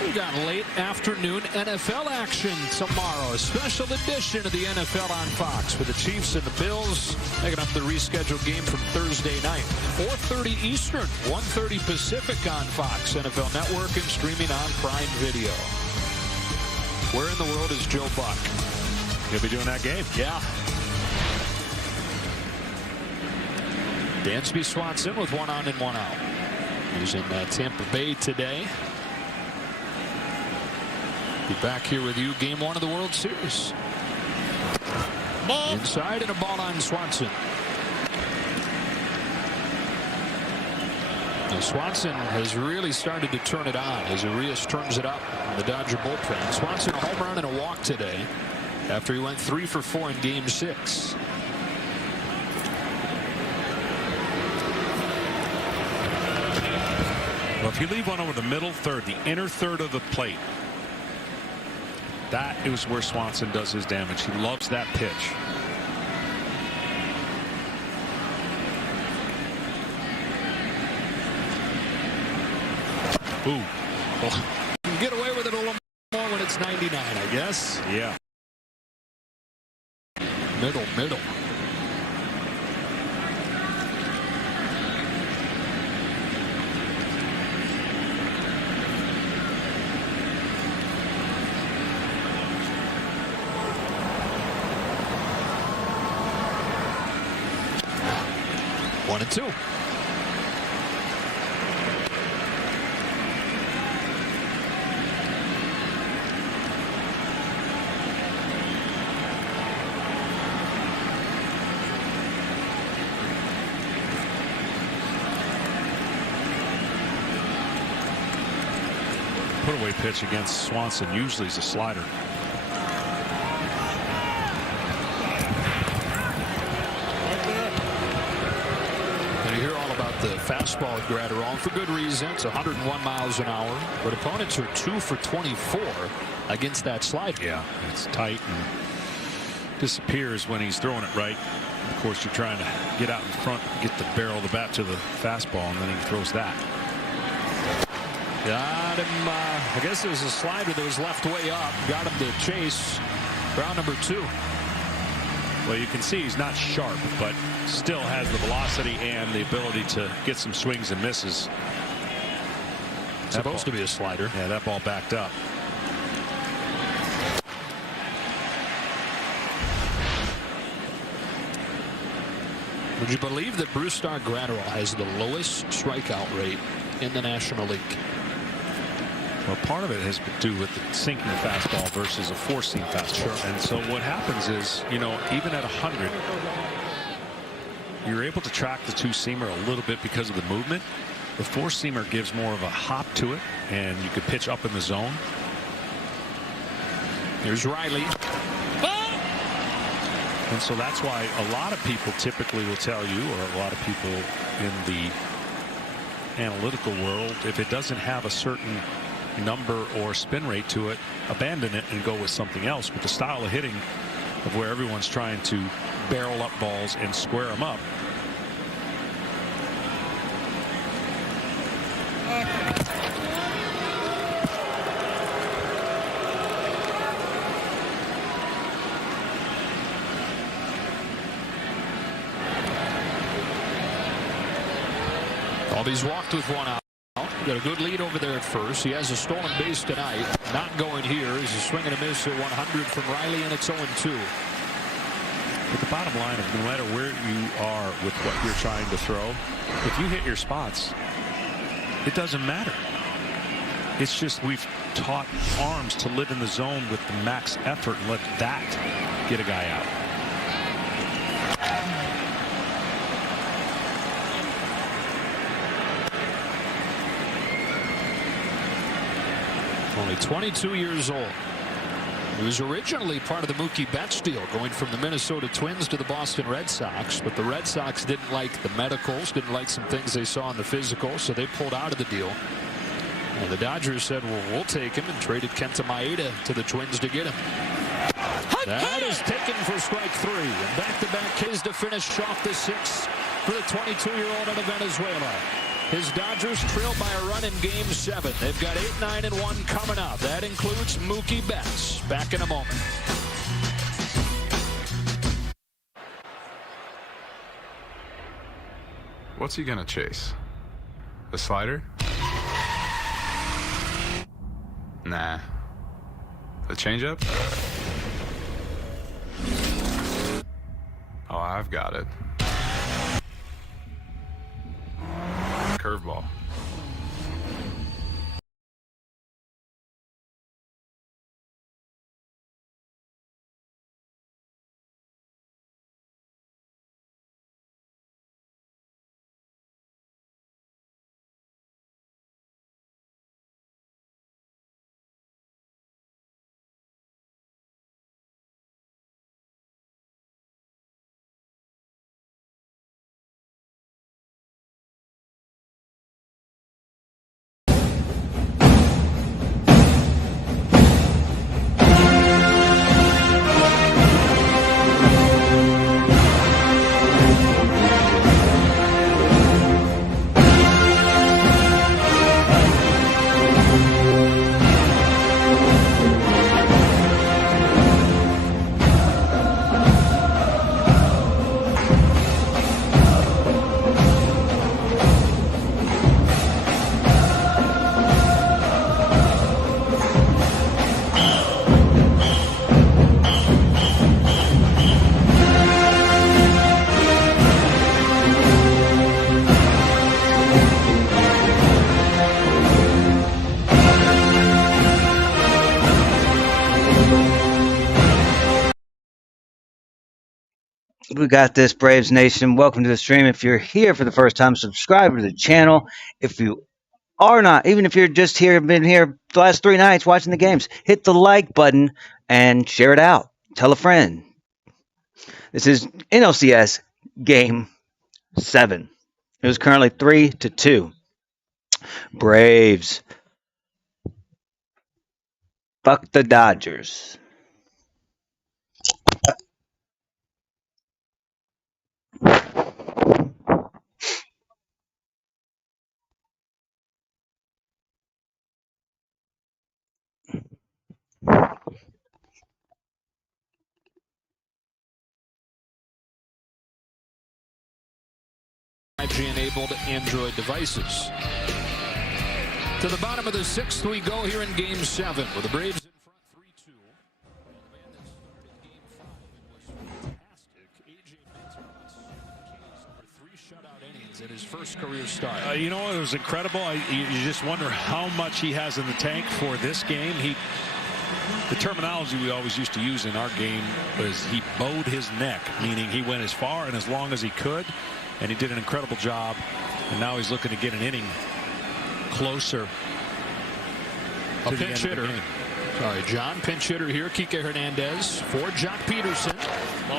We got late afternoon NFL action tomorrow. A special edition of the NFL on Fox with the Chiefs and the Bills taking up the rescheduled game from Thursday night. 4:30 Eastern, 1:30 Pacific on Fox, NFL Network, and streaming on Prime Video. Where in the world is Joe Buck? He'll be doing that game. Yeah. Dansby Swanson with 1 on and 1 out. He's in Tampa Bay today. Be back here with you, game 1 of the World Series. Ball. Inside and a ball on Swanson. Now Swanson has really started to turn it on as Urias turns it up in the Dodger bullpen. Swanson a home run and a walk today after he went 3 for 4 in game 6. Well, if you leave one over the middle third, the inner third of the plate, that is where Swanson does his damage. He loves that pitch. Ooh. Well, you can get away with it a little more when it's 99, I guess. Yeah. Middle. 1-2. Put away pitch against Swanson usually is a slider. The fastball at Gratterall for good reason. It's 101 miles an hour, but opponents are 2 for 24 against that slider. Yeah, it's tight and disappears when he's throwing it right. Of course, you're trying to get out in front, get the barrel of the bat to the fastball, and then he throws that. Got him. I guess it was a slider that was left way up. Got him to chase. Round number 2. Well, you can see he's not sharp, but still has the velocity and the ability to get some swings and misses. Supposed to be a slider. Yeah, that ball backed up. Would you believe that Brusdar Graterol has the lowest strikeout rate in the National League? Well, part of it has to do with the sinking fastball versus a four-seam fastball. Sure. And so what happens is, you know, even at 100, you're able to track the two-seamer a little bit because of the movement. The four-seamer gives more of a hop to it, and you could pitch up in the zone. Here's Riley. And so that's why a lot of people typically will tell you, or a lot of people in the analytical world, if it doesn't have a certain number or spin rate to it, abandon it and go with something else. With the style of hitting of where everyone's trying to barrel up balls and square them up, He's walked with one out. Got a good lead over there at first. He has a stolen base tonight. Not going here. He's a swing and a miss at 100 from Riley, and it's 0-2. But the bottom line of no matter where you are with what you're trying to throw, if you hit your spots, it doesn't matter. It's just we've taught arms to live in the zone with the max effort and let that get a guy out. Only 22 years old. He was originally part of the Mookie Betts deal, going from the Minnesota Twins to the Boston Red Sox, but the Red Sox didn't like the medicals, didn't like some things they saw in the physical, so they pulled out of the deal. And the Dodgers said, well, we'll take him, and traded Kenta Maeda to the Twins to get him. That is taken for strike 3. And back-to-back Ks to finish off the 6th for the 22-year-old out of Venezuela. His Dodgers trail by a run in Game 7. They've got 8, 9, and 1 coming up. That includes Mookie Betts. Back in a moment. What's he gonna chase? The slider? Nah. The changeup? Oh, I've got it. Curveball. We got this, Braves Nation. Welcome to the stream. If you're here for the first time, subscribe to the channel. If you are not, even if you're just here, been here the last 3 nights watching the games, hit the like button and share it out. Tell a friend. This is NLCS Game 7. It was currently 3-2. Braves. Fuck the Dodgers. Enabled Android devices. To the bottom of the 6th we go here in Game 7 with the Braves in front 3-2. And the man that started Game 5 and was fantastic, A.J. Minter, over 3 shutout innings at his first career start. You know, it was incredible. You just wonder how much he has in the tank for this game. The terminology we always used to use in our game was he bowed his neck, meaning he went as far and as long as he could. And he did an incredible job, and now he's looking to get an inning closer. A pinch hitter. Sorry, John, pinch hitter here. Kike Hernandez for Jock Peterson.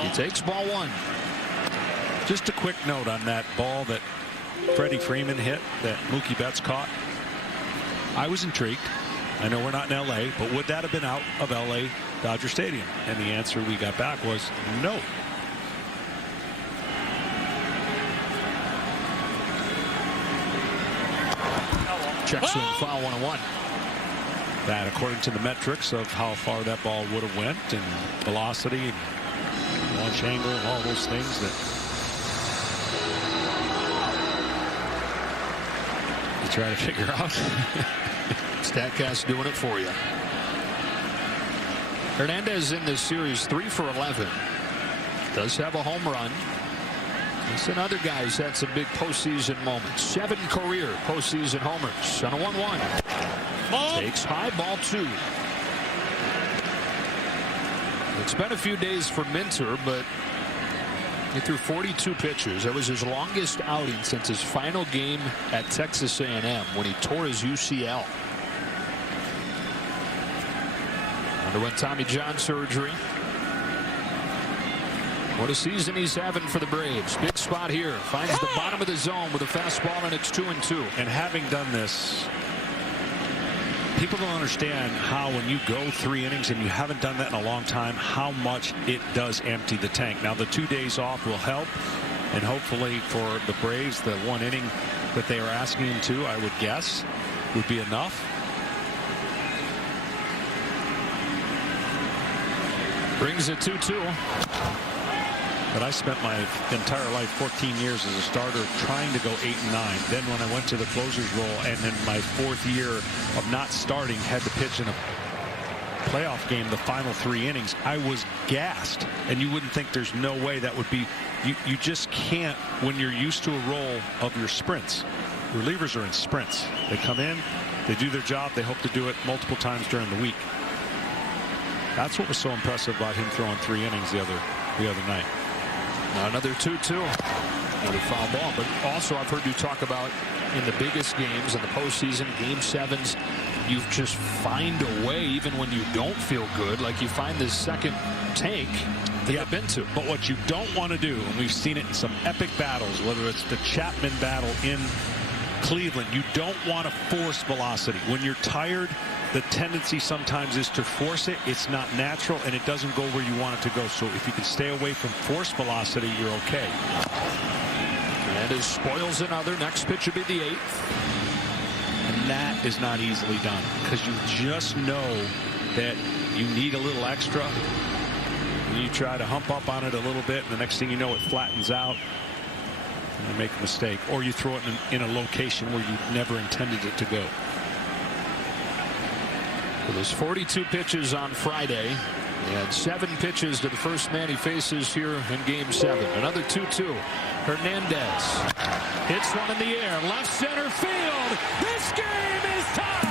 He takes ball 1. Just a quick note on that ball that Freddie Freeman hit that Mookie Betts caught. I was intrigued. I know we're not in L.A., but would that have been out of L.A. Dodger Stadium? And the answer we got back was no. Check swing, foul 1-1. That, according to the metrics of how far that ball would have went and velocity and launch angle and all those things that you try to figure out. StatCast doing it for you. Hernandez in this series 3 for 11. Does have a home run. It's another guy who's had some big postseason moments. 7 career postseason homers on a 1-1. Takes high, ball 2. It's been a few days for Minter, but he threw 42 pitches. That was his longest outing since his final game at Texas A&M when he tore his UCL. Underwent Tommy John surgery. What a season he's having for the Braves. Big spot here. Finds the bottom of the zone with a fastball, and it's 2-2. And having done this People don't understand how, when you go 3 innings, and you haven't done that in a long time, how much it does empty the tank. Now, the 2 days off will help, and hopefully for the Braves, the 1 inning that they are asking him to, I would guess, would be enough. Brings it 2-2. But I spent my entire life, 14 years as a starter, trying to go 8 and 9. Then when I went to the closer's role, and in my 4th year of not starting, had to pitch in a playoff game the final 3 innings, I was gassed. And you wouldn't think there's no way that would be. You just can't when you're used to a role of your sprints. Relievers are in sprints. They come in, they do their job, they hope to do it multiple times during the week. That's what was so impressive about him throwing 3 innings the other night. Now another 2-2. Another foul ball. But also, I've heard you talk about in the biggest games, in the postseason, Game 7s, you just find a way, even when you don't feel good, like you find this second tank to get into. But what you don't want to do, and we've seen it in some epic battles, whether it's the Chapman battle in Cleveland, you don't want to force velocity. When you're tired, the tendency sometimes is to force it. It's not natural, and it doesn't go where you want it to go. So if you can stay away from forced velocity, you're okay. Hernandez spoils another. Next pitch would be the 8th. And that is not easily done, because you just know that you need a little extra. And you try to hump up on it a little bit, and the next thing you know, it flattens out. And you make a mistake. Or you throw it in a location where you never intended it to go. Well, there's 42 pitches on Friday, and 7 pitches to the first man he faces here in Game 7. Another 2-2. Hernandez hits one in the air, left center field. This game is tied.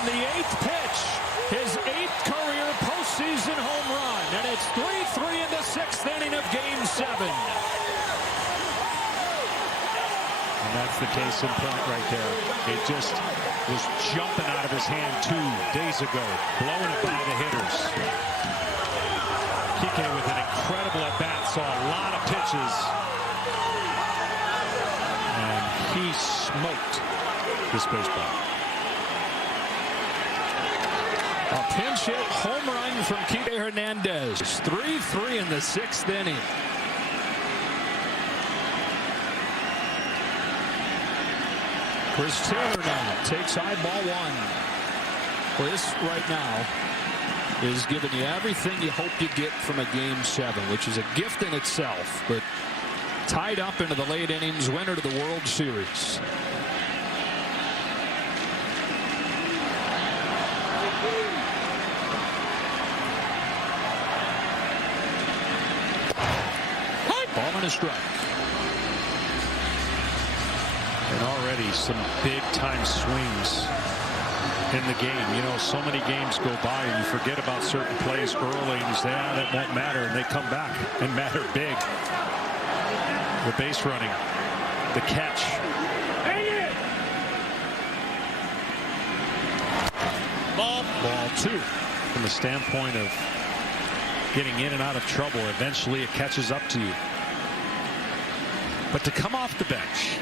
On the 8th pitch, his 8th career postseason home run, and it's 3-3 in the 6th inning of Game 7. And that's the case in point right there. It just was jumping out of his hand 2 days ago, blowing it by the hitters. Kike with an incredible at-bat, saw a lot of pitches, and he smoked this baseball. A pinch hit home run from Kike Hernandez. 3-3 in the 6th inning. Chris Taylor now takes high ball 1. This right now is giving you everything you hope you get from a Game 7, which is a gift in itself, but tied up into the late innings, winner to the World Series. Ball and a strike. And already some big-time swings in the game. You know, so many games go by and you forget about certain plays early and you say, that won't matter, and they come back and matter big. The base running, the catch. Ball 2. From the standpoint of getting in and out of trouble, eventually it catches up to you. But to come off the bench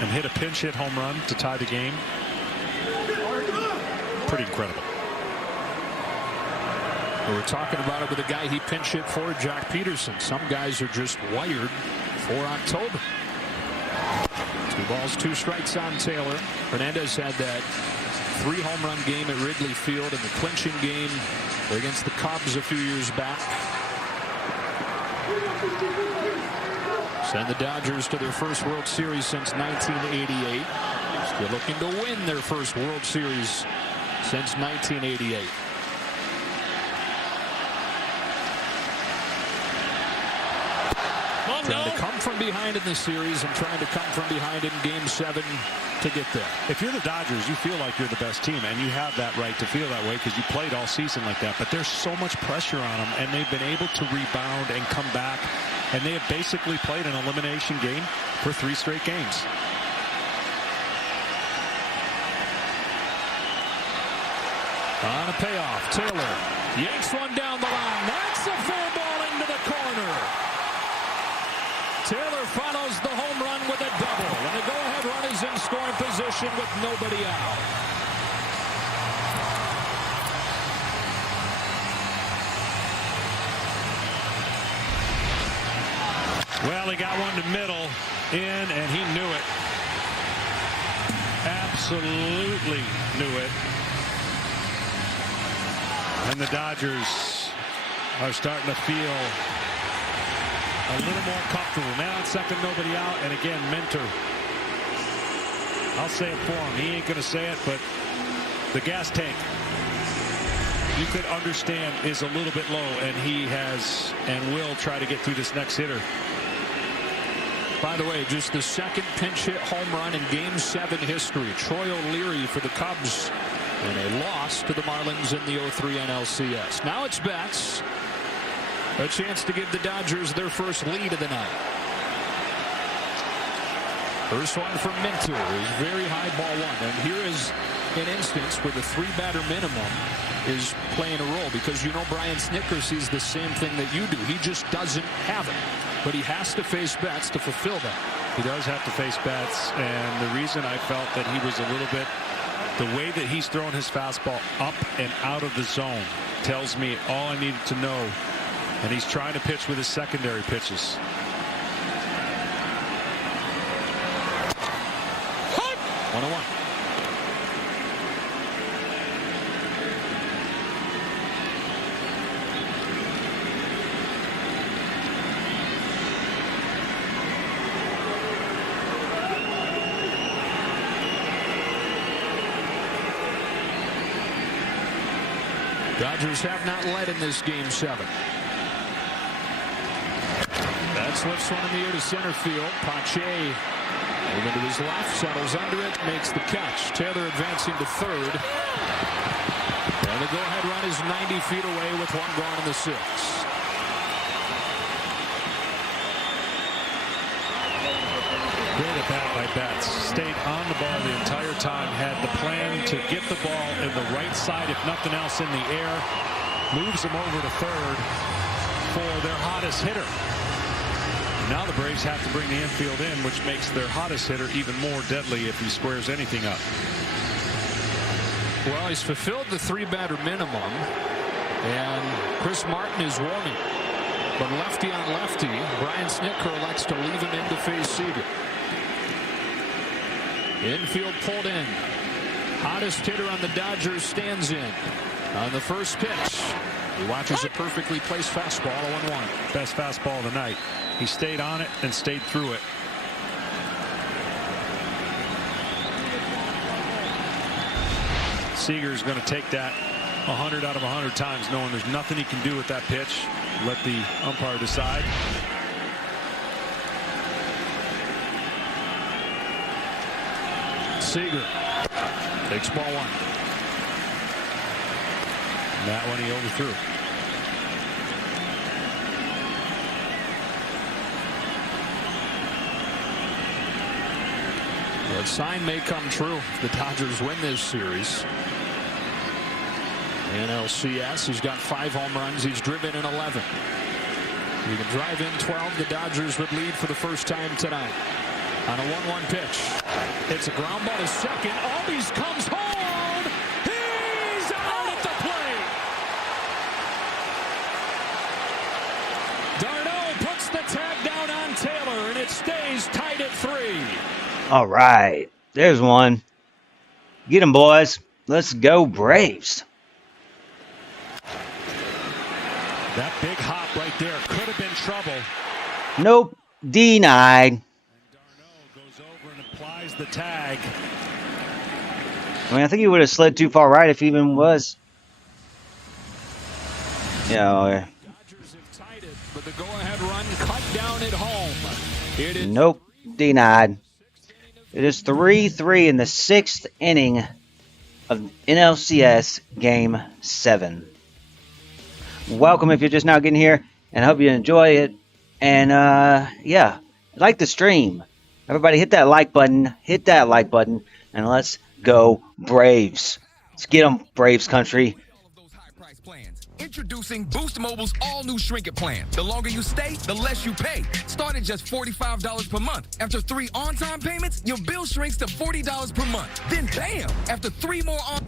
and hit a pinch hit home run to tie the game, pretty incredible. We were talking about it with a guy he pinch hit for, Jack Peterson. Some guys are just wired for October. 2 balls, 2 strikes on Taylor. Hernandez had that 3 home run game at Wrigley Field and the clinching game against the Cubs a few years back. Send the Dodgers to their first World Series since 1988. Still looking to win their first World Series since 1988. Trying to come from behind in the series and trying to come from behind in Game 7 to get there. If you're the Dodgers, you feel like you're the best team, and you have that right to feel that way because you played all season like that. But there's so much pressure on them, and they've been able to rebound and come back, and they have basically played an elimination game for 3 straight games. On a payoff, Taylor yanks one down the line. That's a fair ball into the corner. Taylor follows the home run with a double, and the go-ahead run is in scoring position with nobody out. Well, he got one to middle, in, and he knew it. Absolutely knew it. And the Dodgers are starting to feel a little more comfortable. Man on second, nobody out, and again, Minter. I'll say it for him. He ain't going to say it, but the gas tank, you could understand, is a little bit low, and he has and will try to get through this next hitter. By the way, just the second pinch hit home run in Game 7 history. Troy O'Leary for the Cubs in a loss to the Marlins in the 0-3 NLCS. Now it's Betts. A chance to give the Dodgers their first lead of the night. First one from Minter is very high, ball one. And here is an instance where the 3-batter minimum is playing a role, because you know Brian Snitker sees the same thing that you do. He just doesn't have it. But he has to face Betts to fulfill that. He does have to face Betts, and the reason I felt that he was a little bit, the way that he's throwing his fastball up and out of the zone tells me all I needed to know. And he's trying to pitch with his secondary pitches. Hut! 1-1. Dodgers have not led in this Game 7. That slips one in the air to center field. Pache moving to his left, settles under it, makes the catch. Taylor advancing to third. And the go-ahead run is 90 feet away with one gone in the 6th. Great at bat by Betts. Stayed on the ball the entire time. Had the plan to get the ball in the right side, if nothing else, in the air. Moves him over to third for their hottest hitter. Now the Braves have to bring the infield in, which makes their hottest hitter even more deadly if he squares anything up. Well, he's fulfilled the 3-batter minimum, and Chris Martin is warming. But lefty on lefty, Brian Snitker elects to leave him in to face Seager. Infield pulled in. Hottest hitter on the Dodgers stands in on the first pitch. He watches a perfectly placed fastball, 0-1. Best fastball of the night. He stayed on it and stayed through it. Seager's going to take that 100 out of 100 times, knowing there's nothing he can do with that pitch. Let the umpire decide. Seager takes ball one. And that one he overthrew. The sign may come true if the Dodgers win this series. NLCS, he's got 5 home runs. He's driven in 11. You can drive in 12. The Dodgers would lead for the first time tonight. On a 1-1 pitch. It's a ground ball to second. Albies comes home. He's out at the plate. Darno puts the tag down on Taylor, and it stays tied at 3. All right. There's one. Get him, boys. Let's go, Braves. That big hop right there could have been trouble. Nope. Denied. And Darno goes over and applies the tag. I mean, I think he would have slid too far right if he even was. Yeah. Dodgers have tied it, but the go-ahead run cut down at home. It is Nope. Denied. It is 3-3 in the 6th inning of NLCS Game 7. Welcome if you're just now getting here, and I hope you enjoy it. And, yeah, like the stream. Everybody hit that like button, and let's go Braves. Let's get them, Braves country. Introducing Boost Mobile's all-new Shrink It plan. The longer you stay, the less you pay. Start at just $45 per month. After 3 on-time payments, your bill shrinks to $40 per month. Then bam! After 3 more on...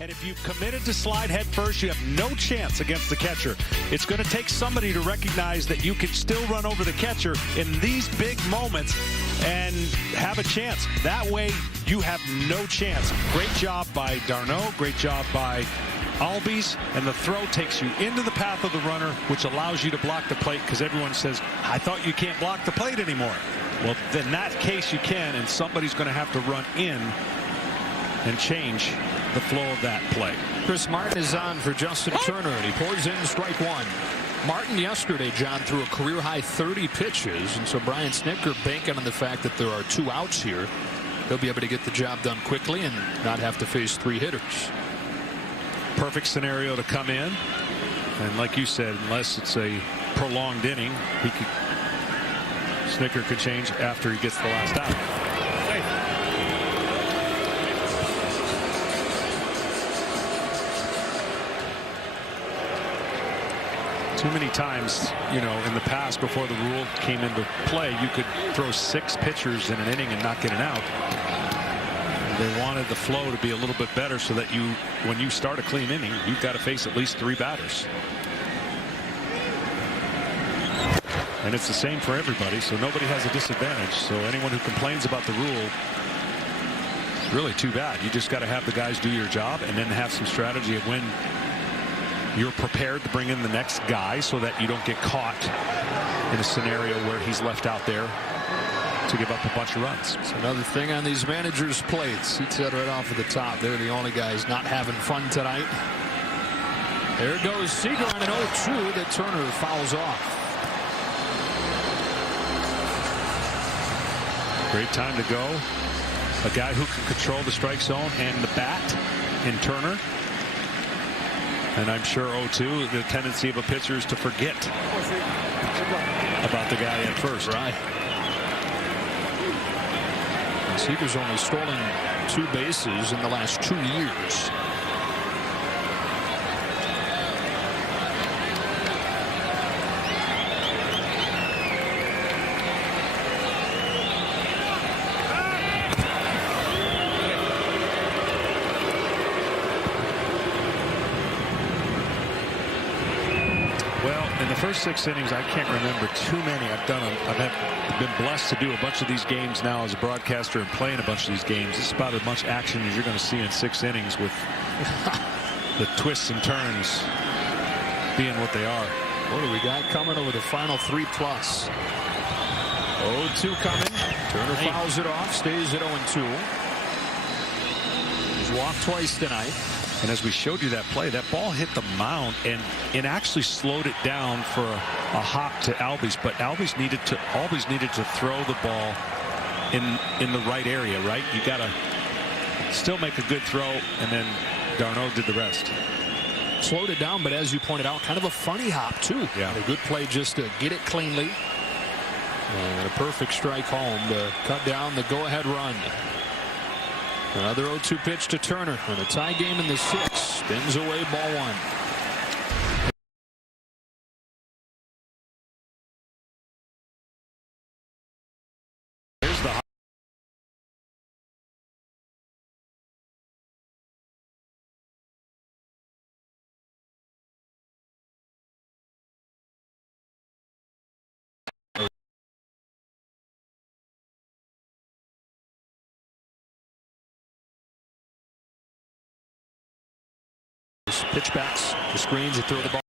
And if you've committed to slide head first, you have no chance against the catcher. It's going to take somebody to recognize that you can still run over the catcher in these big moments and have a chance. That way, you have no chance. Great job by Darno. Great job by Albies. And the throw takes you into the path of the runner, which allows you to block the plate because everyone says, I thought you can't block the plate anymore. Well, in that case, you can, and somebody's going to have to run in and change the flow of that play. Chris Martin is on for Justin Turner, and he pours in strike one. Martin yesterday, John, threw a career-high 30 pitches, and so Brian Snitker banking on the fact that there are 2 outs here. He'll be able to get the job done quickly and not have to face 3 hitters. Perfect scenario to come in, and like you said, unless it's a prolonged inning, Snitker could change after he gets the last out. Too many times, you know, in the past before the rule came into play, you could throw 6 pitchers in an inning and not get an out. They wanted the flow to be a little bit better so that you, when you start a clean inning, you've got to face at least 3 batters. And it's the same for everybody, so nobody has a disadvantage. So anyone who complains about the rule, it's really too bad. You just got to have the guys do your job and then have some strategy of when you're prepared to bring in the next guy so that you don't get caught in a scenario where he's left out there to give up a bunch of runs. It's another thing on these managers' plates. He said right off at the top, they're the only guys not having fun tonight. There goes Seager on an 0-2 that Turner fouls off. Great time to go. A guy who can control the strike zone and the bat in Turner. And I'm sure 0-2, the tendency of a pitcher is to forget about the guy at first. Right. And Seager's only stolen 2 bases in the last 2 years. first 6 innings, I can't remember too many. I've been blessed to do a bunch of these games now as a broadcaster and playing a bunch of these games. It's about as much action as you're going to see in 6 innings with the twists and turns being what they are. What do we got coming over the final 3+? 0-2 coming. Turner fouls it off, stays at 0-2. He's walked twice tonight. And as we showed you that play, that ball hit the mound and it actually slowed it down for a hop to Albies. But Albies needed to throw the ball in the right area, right? You got to still make a good throw, and then Darno did the rest. Slowed it down, but as you pointed out, kind of a funny hop too. Yeah. A good play just to get it cleanly. And a perfect strike home to cut down the go-ahead run. Another 0-2 pitch to Turner, and a tie game in the 6th. Spins away, ball 1. Here's the pitchbacks, the screens, and throw the ball.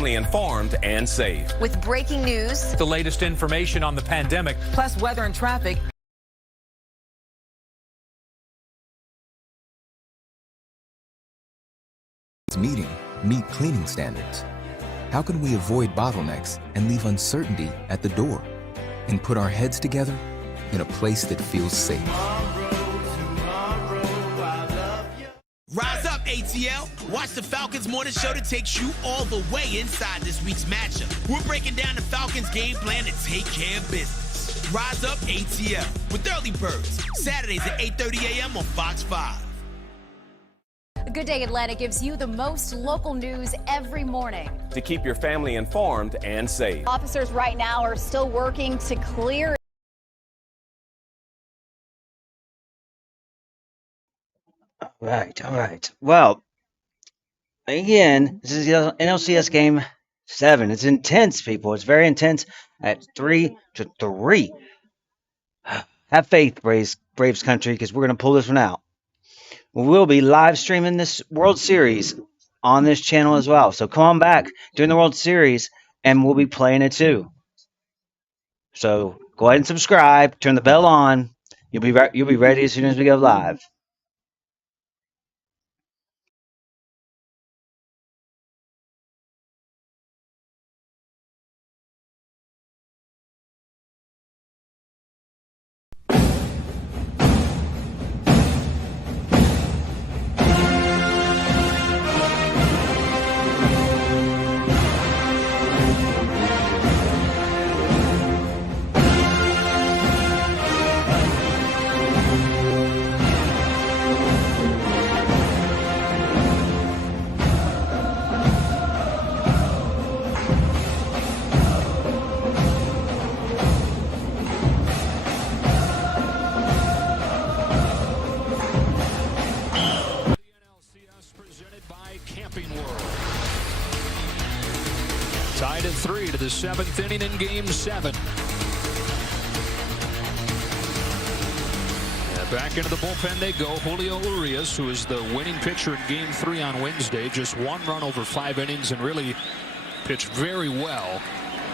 Informed and safe. With breaking news, The latest information on the pandemic, plus weather and traffic. Meeting meet cleaning standards. How can we avoid bottlenecks and leave uncertainty at the door and put our heads together in a place that feels safe? Rise up, ATL. Watch the Falcons Morning Show that takes you all the way inside this week's matchup. We're breaking down the Falcons' game plan to take care of business. Rise up, ATL, with Early Birds, Saturdays at 8:30 a.m. on Fox 5. Good Day Atlanta gives you the most local news every morning. To keep your family informed and safe. Officers right now are still working to clear. All right. Well, again, this is the NLCS game 7. It's intense, people. It's very intense at 3-3. Have faith, Braves country, because we're going to pull this one out. We will be live streaming this World Series on this channel as well. So come on back during the World Series, and we'll be playing it too. So go ahead and subscribe. Turn the bell on. You'll be ready as soon as we go live. Tied at 3 to the 7th inning in Game 7. Back into the bullpen they go. Julio Urias, who is the winning pitcher in Game 3 on Wednesday, just 1 run over 5 innings and really pitched very well.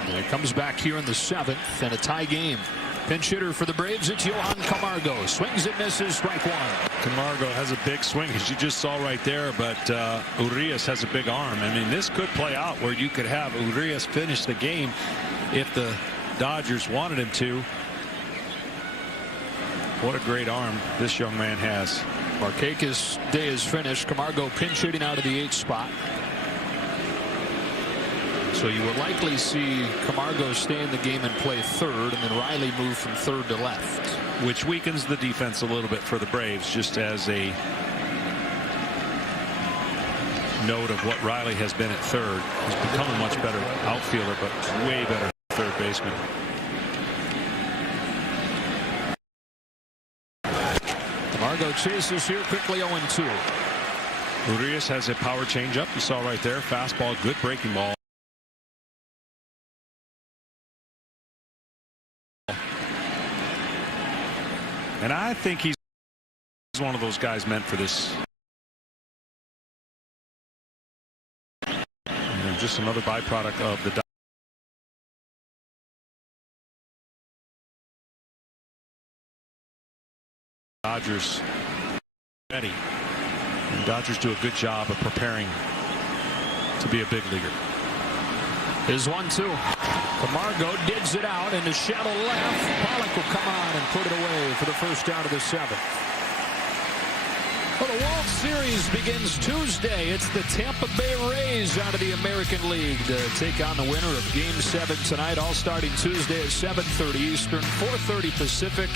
And it comes back here in the 7th and a tie game. Pinch hitter for the Braves, it's Johan Camargo. Swings and misses, strike 1. Camargo has a big swing, as you just saw right there, but Urias has a big arm. I mean, this could play out where you could have Urias finish the game if the Dodgers wanted him to. What a great arm this young man has. Markakis' day is finished. Camargo pinch hitting out of the 8th spot. So you will likely see Camargo stay in the game and play third, and then Riley move from third to left. Which weakens the defense a little bit for the Braves, just as a note of what Riley has been at third. He's become a much better outfielder, but way better third baseman. Camargo chases here quickly 0-2. Urias has a power changeup. You saw right there. Fastball, good breaking ball. And I think he's one of those guys meant for this. And just another byproduct of the Dodgers ready. And Dodgers do a good job of preparing to be a big leaguer. Is 1-2. Camargo digs it out into shallow left. Pollock will come on and put it away for the first out of the 7th. Well, the World Series begins Tuesday. It's the Tampa Bay Rays out of the American League to take on the winner of Game 7 tonight, all starting Tuesday at 7:30 Eastern, 4:30 Pacific,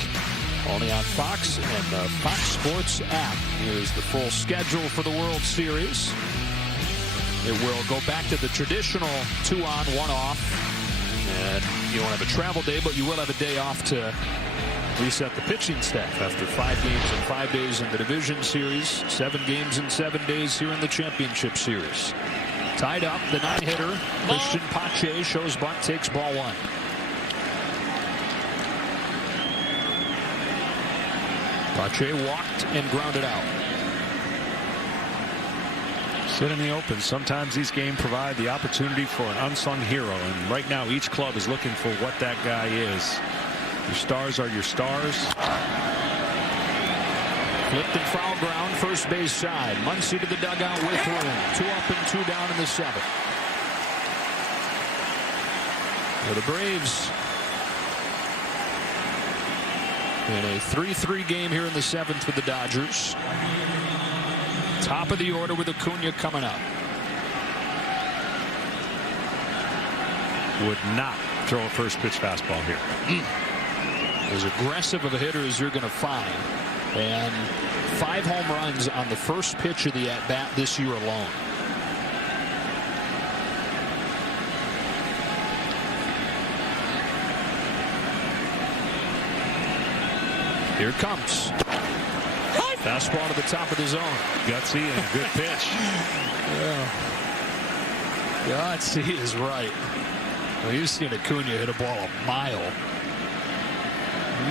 only on Fox and the Fox Sports app. Here's the full schedule for the World Series. It will go back to the traditional 2-on, 1-off. And you won't have a travel day, but you will have a day off to reset the pitching staff after 5 games in 5 days in the division series, 7 games in 7 days here in the championship series. Tied up, the 9-hitter, Christian Pache shows bunt, takes ball 1. Pache walked and grounded out. Sit in the open. Sometimes these games provide the opportunity for an unsung hero, and right now each club is looking for what that guy is. Your stars are your stars. Flipped and foul ground, first base side. Muncy to the dugout with room. 2 up and 2 down in the 7th. For the Braves in a 3-3 game here in the 7th with the Dodgers. Top of the order with Acuna coming up. Would not throw a first pitch fastball here. As aggressive of a hitter as you're going to find. And 5 home runs on the first pitch of the at-bat this year alone. Here it comes. Fastball to the top of the zone. Gutsy and a good pitch. Yeah. Gutsy is right. Well, you've seen Acuna hit a ball a mile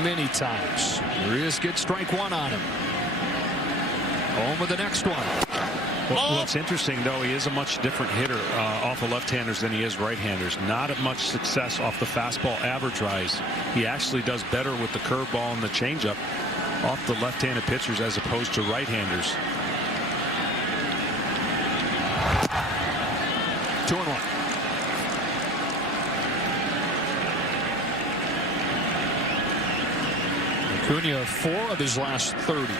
many times. Urias gets strike 1 on him. Home with the next one. What's interesting, though, he is a much different hitter off of left-handers than he is right-handers. Not at much success off the fastball average-wise. He actually does better with the curveball and the changeup off the left-handed pitchers as opposed to right-handers. 2-1. Acuna 4 of his last 30.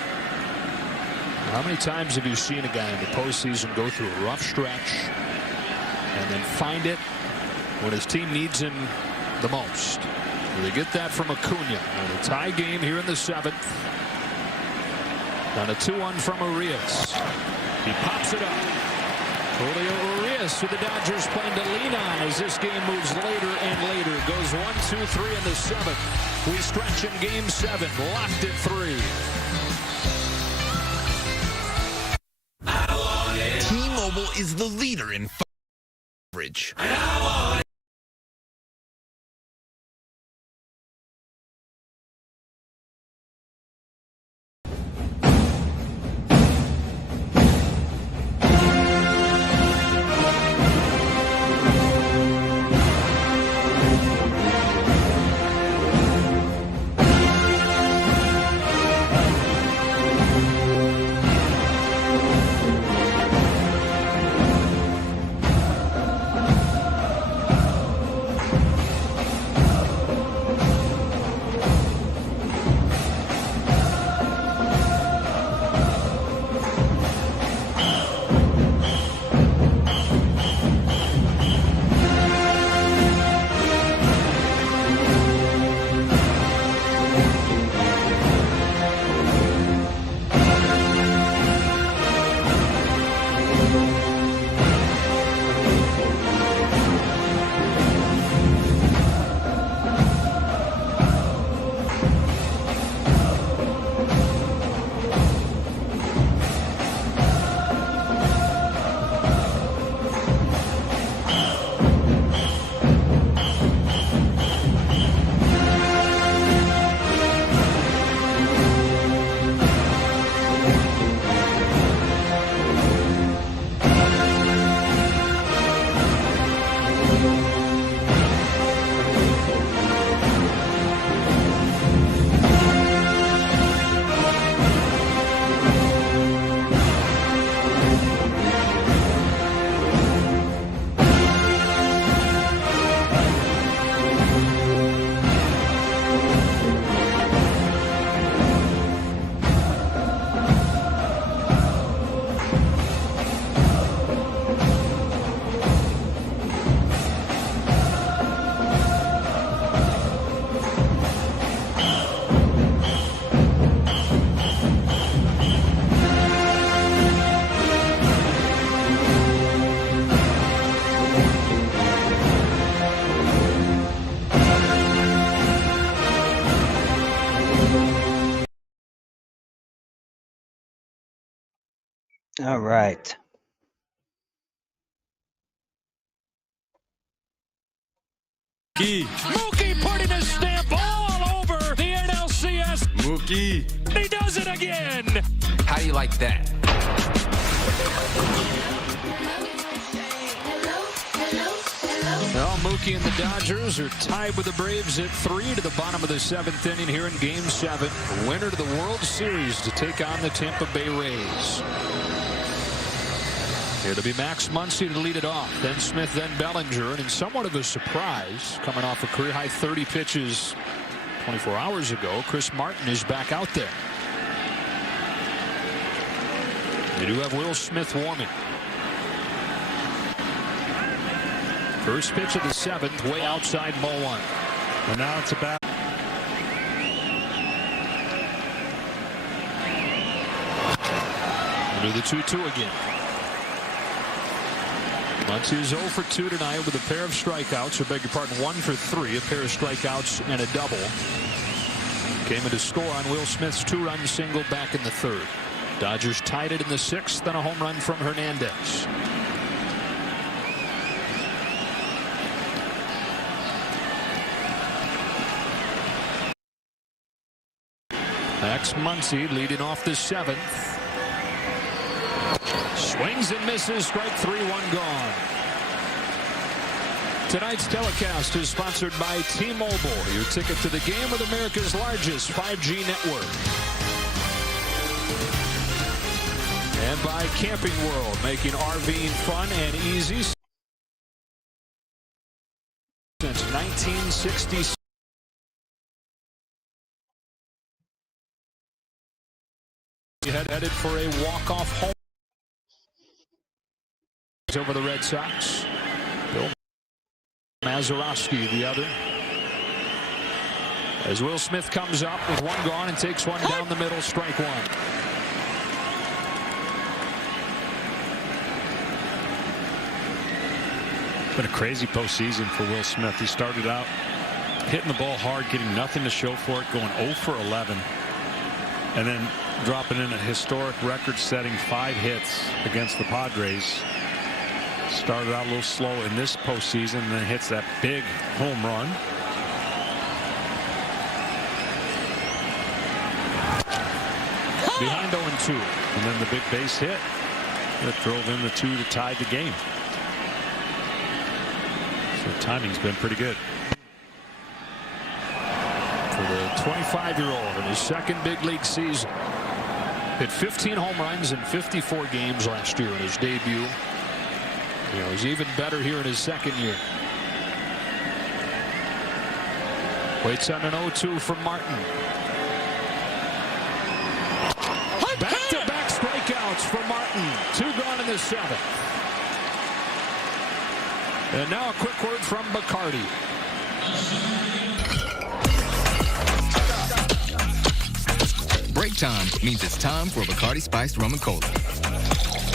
How many times have you seen a guy in the postseason go through a rough stretch and then find it when his team needs him the most? They get that from Acuna. And a tie game here in the 7th. On a 2-1 from Urias. He pops it up. Julio Urias, who the Dodgers plan to lean on as this game moves later and later. Goes 1, 2, 3 in the 7th. We stretch in Game 7. Locked at 3. T-Mobile is the leader in coverage. All right. Mookie putting a stamp all over the NLCS. Mookie. He does it again. How do you like that? Well, Mookie and the Dodgers are tied with the Braves at 3 to the bottom of the 7th inning here in Game 7. Winner to the World Series to take on the Tampa Bay Rays. Here to be Max Muncy to lead it off. Then Smith, then Bellinger. And in somewhat of a surprise, coming off a career-high 30 pitches 24 hours ago, Chris Martin is back out there. They do have Will Smith warming. First pitch of the 7th, way outside ball 1. And now it's about. We'll do the 2-2 again. Muncy is 0 for 2 tonight with a pair of strikeouts, or beg your pardon, 1 for 3, a pair of strikeouts and a double. Came in to score on Will Smith's 2-run single back in the 3rd. Dodgers tied it in the 6th, then a home run from Hernandez. Max Muncy leading off the 7th. Swings and misses. Strike 3, 1 gone. Tonight's telecast is sponsored by T-Mobile, your ticket to the game with America's largest 5G network. And by Camping World, making RVing fun and easy since 1966. Headed for a walk-off home over the Red Sox. Bill Mazeroski, the other. As Will Smith comes up with 1 gone and takes 1 down the middle, strike 1. Been a crazy postseason for Will Smith. He started out hitting the ball hard, getting nothing to show for it, going 0 for 11. And then dropping in a historic record-setting 5 hits against the Padres. Started out a little slow in this postseason, and then hits that big home run. Behind 0-2. And then the big base hit that drove in the 2 to tie the game. So timing's been pretty good. For the 25-year-old in his 2nd big league season. Hit 15 home runs in 54 games last year in his debut. You know, he's even better here in his 2nd year. Waits on an 0-2 from Martin. Back-to-back strikeouts for Martin. 2 gone in the 7th. And now a quick word from Bacardi. Break time means it's time for a Bacardi Spiced Rum and Cola.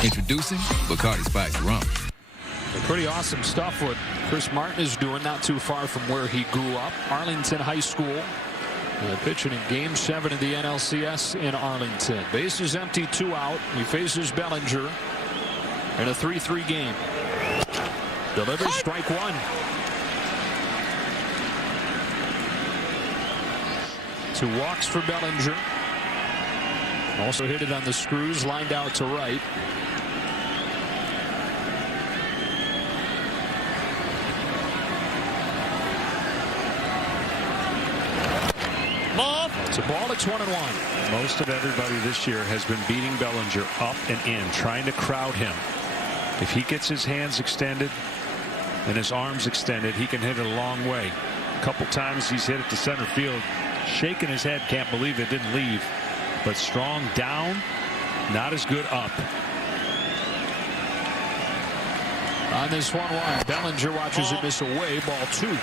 Introducing Bacardi Spiced Rum. Pretty awesome stuff what Chris Martin is doing, not too far from where he grew up. Arlington High School. Pitching in Game 7 of the NLCS in Arlington. Bases empty, 2 out. He faces Bellinger in a 3-3 game. Delivers strike 1. 2 walks for Bellinger. Also hit it on the screws, lined out to right. It's a ball. It's 1-1. Most of everybody this year has been beating Bellinger up and in, trying to crowd him. If he gets his hands extended and his arms extended, he can hit it a long way. A couple times he's hit it to center field, shaking his head, can't believe it didn't leave. But strong down, not as good up. On this 1-1, Bellinger watches it miss away. Ball 2.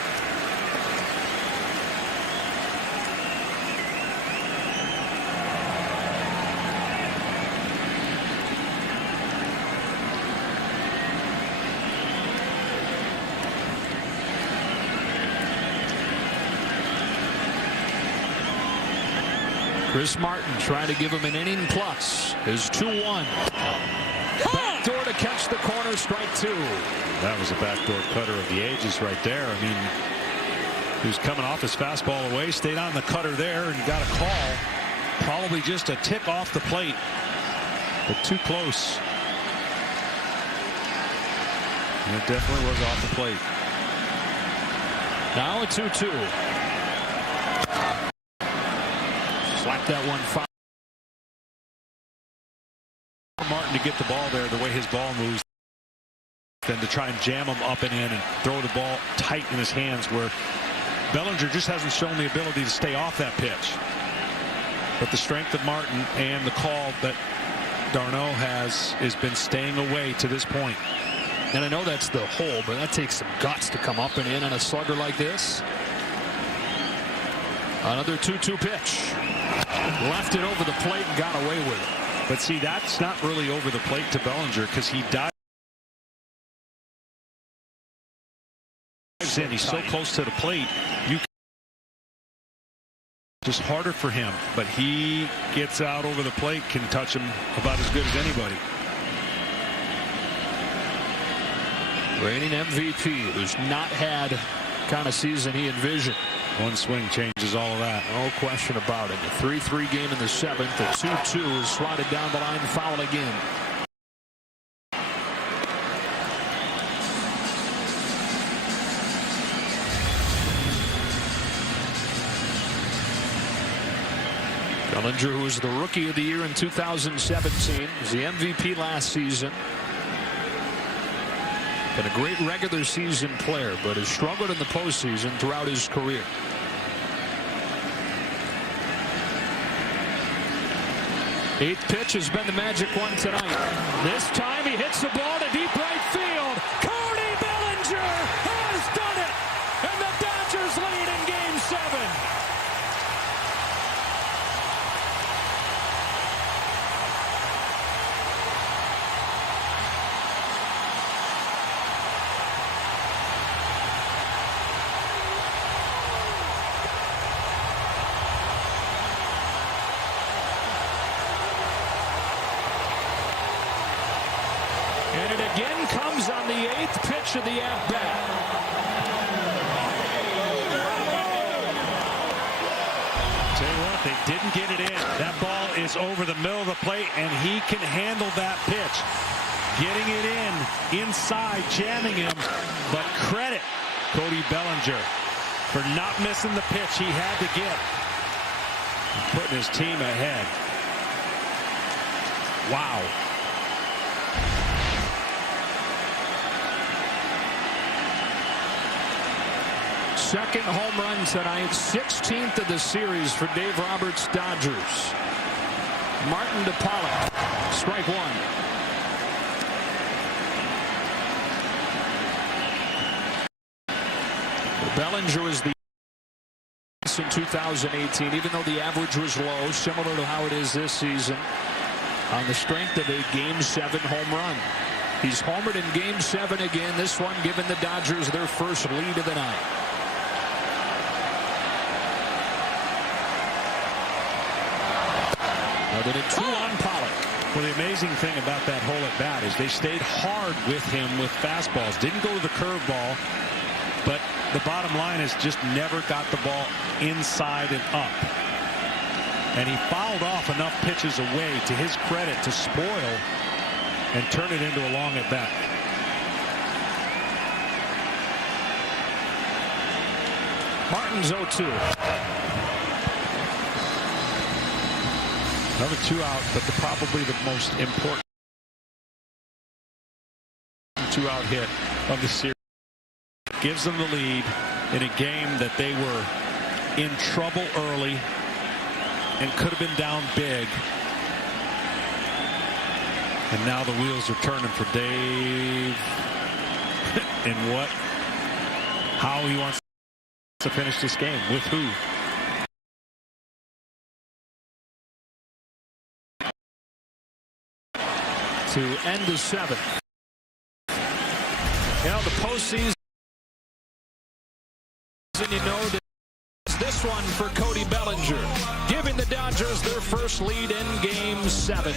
Chris Martin trying to give him an inning plus. His 2-1. Backdoor to catch the corner, strike 2. That was a backdoor cutter of the ages right there. I mean, he was coming off his fastball away, stayed on the cutter there, and got a call. Probably just a tick off the plate, but too close. And it definitely was off the plate. Now a 2-2. Slap that one foul. Martin to get the ball there the way his ball moves, then to try and jam him up and in and throw the ball tight in his hands, where Bellinger just hasn't shown the ability to stay off that pitch. But the strength of Martin and the call that Darno has been staying away to this point. And I know that's the hole, but that takes some guts to come up and in on a slugger like this. Another 2-2 pitch. Left it over the plate and got away with it. But see, that's not really over the plate to Bellinger, because he dives in. He's so close to the plate. Just harder for him, but he gets out over the plate, can touch him about as good as anybody. Reigning MVP, who's not had kind of season he envisioned. One swing changes all of that. No question about it. A 3-3 game in the 7th. The 2-2 is swatted down the line, foul again. Bellinger, who was the Rookie of the Year in 2017, was the MVP last season. Been a great regular season player, but has struggled in the postseason throughout his career. Eighth pitch has been the magic one tonight. This time he hits the ball to deep right field. Cody Bellinger has done it, and the Dodgers lead in Game 7. And it again comes on the 8th pitch of the at-bat. Tell you what, they didn't get it in. That ball is over the middle of the plate, and he can handle that pitch. Getting it in, inside, jamming him. But credit Cody Bellinger for not missing the pitch he had to get. Putting his team ahead. Wow. Second home run tonight, 16th of the series for Dave Roberts' Dodgers. Martin to Pollock, strike 1. Bellinger was the in 2018, even though the average was low, similar to how it is this season, on the strength of a Game 7 home run. He's homered in Game 7 again, this one giving the Dodgers their first lead of the night. Another 2 on Pollock. Well, the amazing thing about that hole at bat is they stayed hard with him with fastballs. Didn't go to the curveball, but the bottom line is just never got the ball inside and up. And he fouled off enough pitches away, to his credit, to spoil and turn it into a long at bat. Martin's 0-2. Another 2 out, but probably the most important 2 out hit of the series. Gives them the lead in a game that they were in trouble early and could have been down big. And now the wheels are turning for Dave and how he wants to finish this game, with who. To end the 7th. You know, the postseason, you know, this one for Cody Bellinger, giving the Dodgers their first lead in Game 7.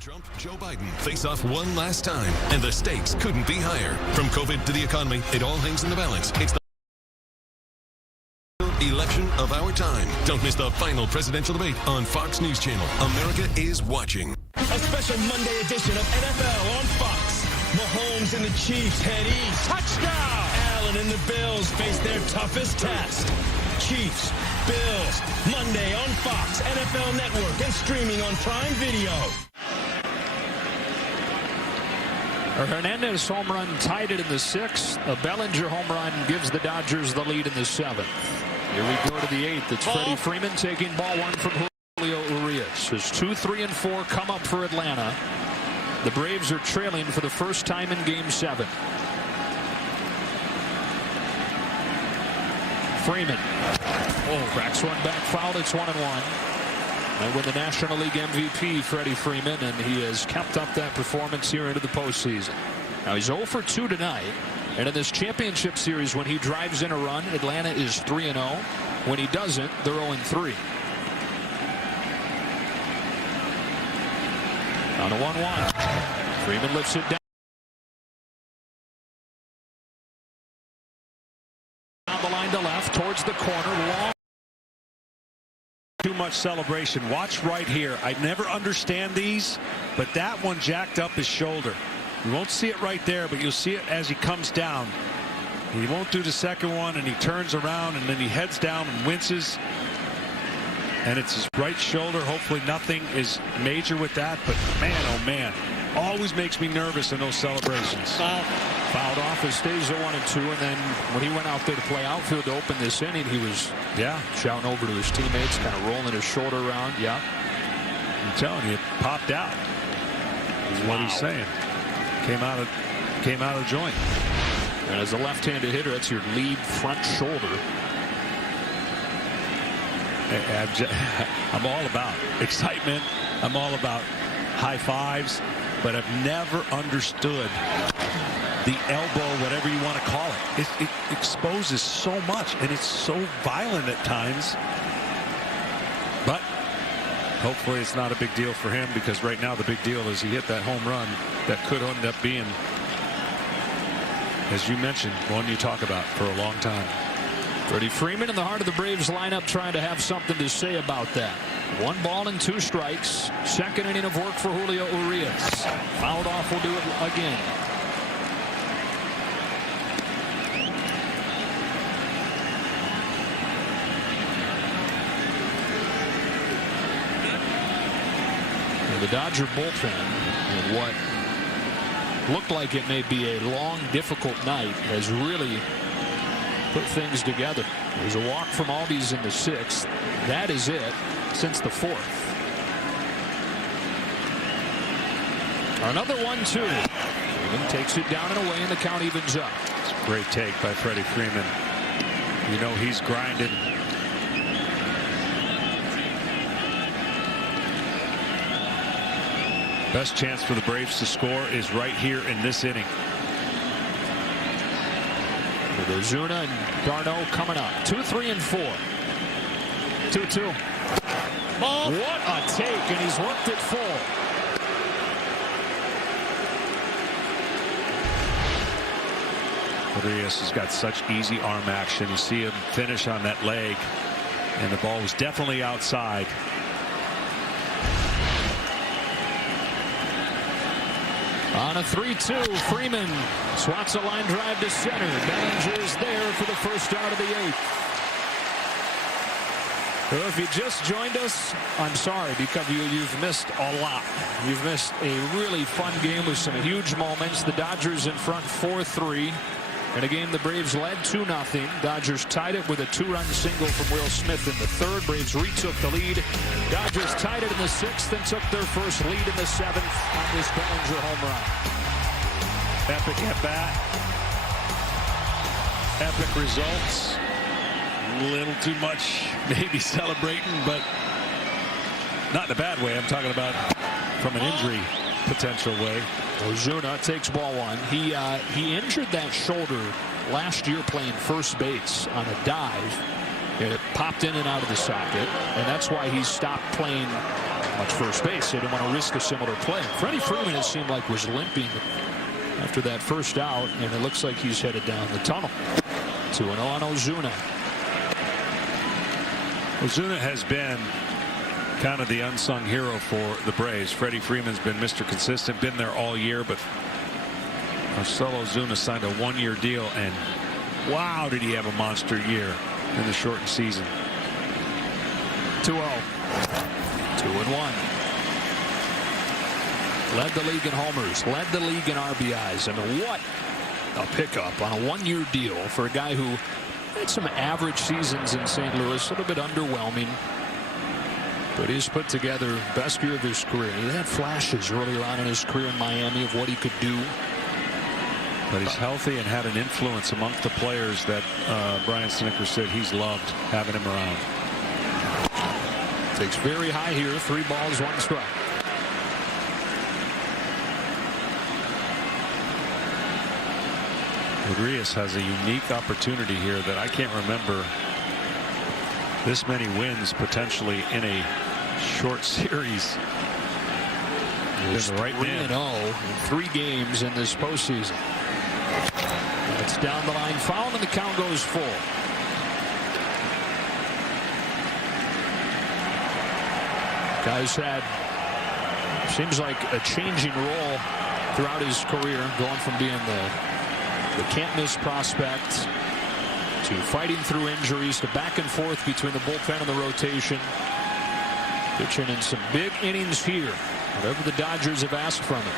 Trump, Joe Biden face off one last time, and the stakes couldn't be higher. From COVID to the economy, it all hangs in the balance. It's the election of our time. Don't miss the final presidential debate on Fox News Channel. America is watching. A special Monday edition of NFL on Fox. Mahomes and the Chiefs head east. Touchdown! Allen and the Bills face their toughest test. Chiefs, Bills, Monday on Fox, NFL Network, and streaming on Prime Video. A Hernandez home run tied it in the 6th. A Bellinger home run gives the Dodgers the lead in the 7th. Here we go to the 8th. It's Freddie Freeman taking ball 1 from Julio Urias. As 2, 3, and 4 come up for Atlanta. The Braves are trailing for the first time in Game 7. Freeman. Cracks one back foul. It's 1-1. And with the National League MVP, Freddie Freeman, and he has kept up that performance here into the postseason. Now he's 0 for 2 tonight. And in this championship series, when he drives in a run, Atlanta is 3-0. When he doesn't, they're 0-3. On a 1-1. Freeman lifts it down. Down the line to left, towards the corner. Long. Too much celebration. Watch right here. I never understand these, but that one jacked up his shoulder. You won't see it right there, but you'll see it as he comes down. He won't do the second one, and he turns around, and then he heads down and winces. And it's his right shoulder. Hopefully nothing is major with that, but man, oh man, always makes me nervous in those celebrations. Fouled off, it stays at 1-2, and then when he went out there to play outfield to open this inning, he was shouting over to his teammates, kind of rolling his shoulder around. I'm telling you, it popped out is what he's saying. Came out of joint. And as a left-handed hitter, that's your lead front shoulder. I'm all about excitement. I'm all about high fives, but I've never understood the elbow, whatever you want to call it. It exposes so much, and it's so violent at times. But hopefully it's not a big deal for him, because right now the big deal is he hit that home run that could end up being, as you mentioned, one you talk about for a long time. Freddie Freeman in the heart of the Braves lineup trying to have something to say about that. 1 ball and 2 strikes. Second inning of work for Julio Urias. Fouled off, will do it again. The Dodger bullpen, in what looked like it may be a long, difficult night, has really put things together. There's a walk from Albies in the 6th. That is it since the 4th. Another 1-2. Freeman takes it down and away, and the count evens up. It's a great take by Freddie Freeman. You know he's grinding. Best chance for the Braves to score is right here in this inning. With Ozuna and Darno coming up. 2, 3, and 4. 2-2. Ball. What a take, and he's worked it full. Urias has got such easy arm action. You see him finish on that leg, and the ball was definitely outside. On a 3-2, Freeman swats a line drive to center. Bellinger is there for the first out of the 8th. Well, if you just joined us, I'm sorry, because you've missed a lot. You've missed a really fun game with some huge moments. The Dodgers in front 4-3. In a game the Braves led 2-0. Dodgers tied it with a 2-run single from Will Smith in the 3rd. Braves retook the lead. Dodgers tied it in the 6th and took their first lead in the 7th on this Bellinger home run. Epic at bat. Epic results. A little too much maybe celebrating, but not in a bad way. I'm talking about from an injury potential way. Ozuna takes ball 1. He injured that shoulder last year playing first base on a dive. It popped in and out of the socket, and that's why he stopped playing much first base. They didn't want to risk a similar play. Freddie Freeman, it seemed like, was limping after that first out, and it looks like he's headed down the tunnel. 2-0 on Ozuna. Ozuna has been kind of the unsung hero for the Braves. Freddie Freeman's been Mr. Consistent, been there all year, but Marcell Ozuna signed a one-year deal, and wow, did he have a monster year in the shortened season. 2-0. 2-1. Led the league in homers, led the league in RBIs. I mean, what a pickup on a one-year deal for a guy who had some average seasons in St. Louis, a little bit underwhelming. But he's put together best year of his career. He had flashes early on in his career in Miami of what he could do. But he's healthy and had an influence amongst the players that Brian Snitker said he's loved having him around. Takes very high here. 3 balls, 1 strike. Urias has a unique opportunity here that I can't remember this many wins potentially in a short series. He's right 3-0 in 3 games in this postseason. It's down the line, foul, and the count goes full. Guy's had, seems like, a changing role throughout his career, going from being the can't-miss prospect to fighting through injuries to back and forth between the bullpen and the rotation. Pitching in some big innings here, whatever the Dodgers have asked from him.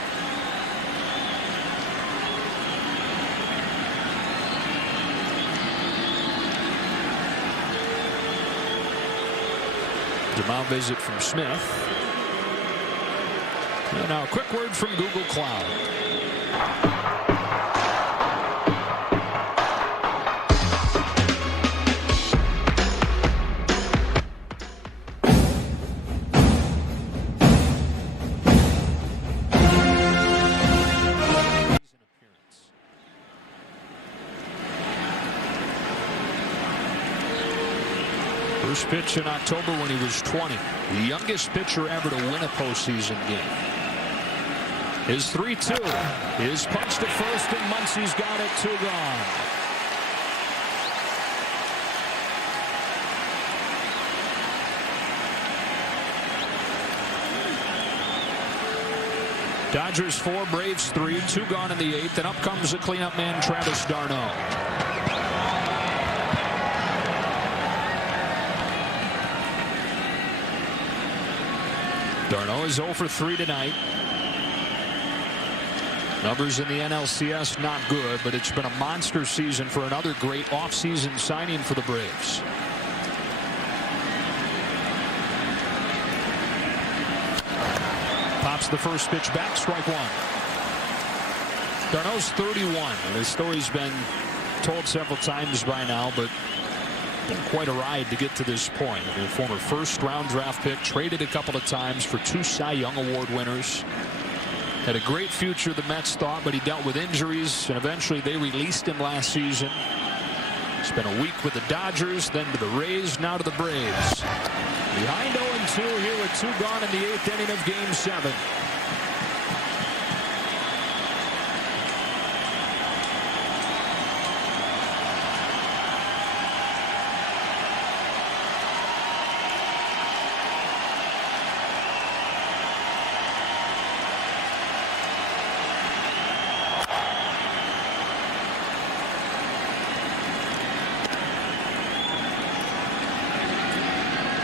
The mound visit from Smith. And now a quick word from Google Cloud. First pitch in October when he was 20. The youngest pitcher ever to win a postseason game. His 3-2. His punch to first, and Muncy's got it. 2 gone. Dodgers 4, Braves 3. 2 gone in the 8th, and up comes the cleanup man, Travis d'Arnaud. d'Arnaud is 0 for 3 tonight. Numbers in the NLCS not good, but it's been a monster season for another great offseason signing for the Braves. Pops the first pitch back, strike 1. d'Arnaud's 31, and his story's been told several times by now, but been quite a ride to get to this point. A former first-round draft pick, traded a couple of times for 2 Cy Young Award winners. Had a great future, the Mets thought, but he dealt with injuries, and eventually they released him last season. Spent a week with the Dodgers, then to the Rays, now to the Braves. Behind 0-2 here with 2 gone in the 8th inning of Game 7.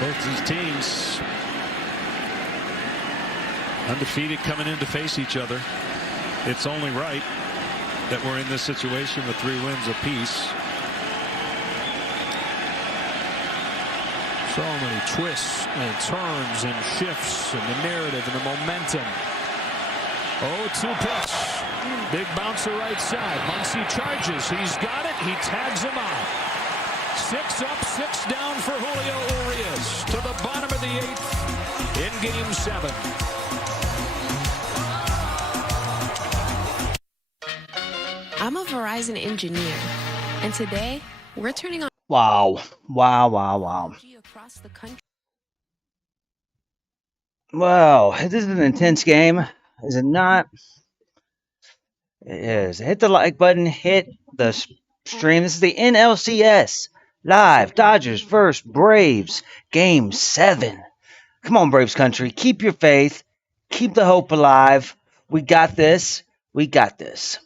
Both these teams undefeated coming in to face each other. It's only right that we're in this situation with 3 wins apiece. So many twists and turns and shifts in the narrative and the momentum. 0-2 pitch. Big bouncer right side. Muncy charges. He's got it. He tags him out. 6 up, 6 down for Julio Urias to the bottom of the 8th in Game 7. I'm a Verizon engineer, and today we're turning on Wow. across the country. Well, this is an intense game, is it not? It is. Hit the like button, hit the stream. This is the NLCS live Dodgers vs. Braves Game 7. Come on, Braves country. Keep your faith. Keep the hope alive. We got this. We got this.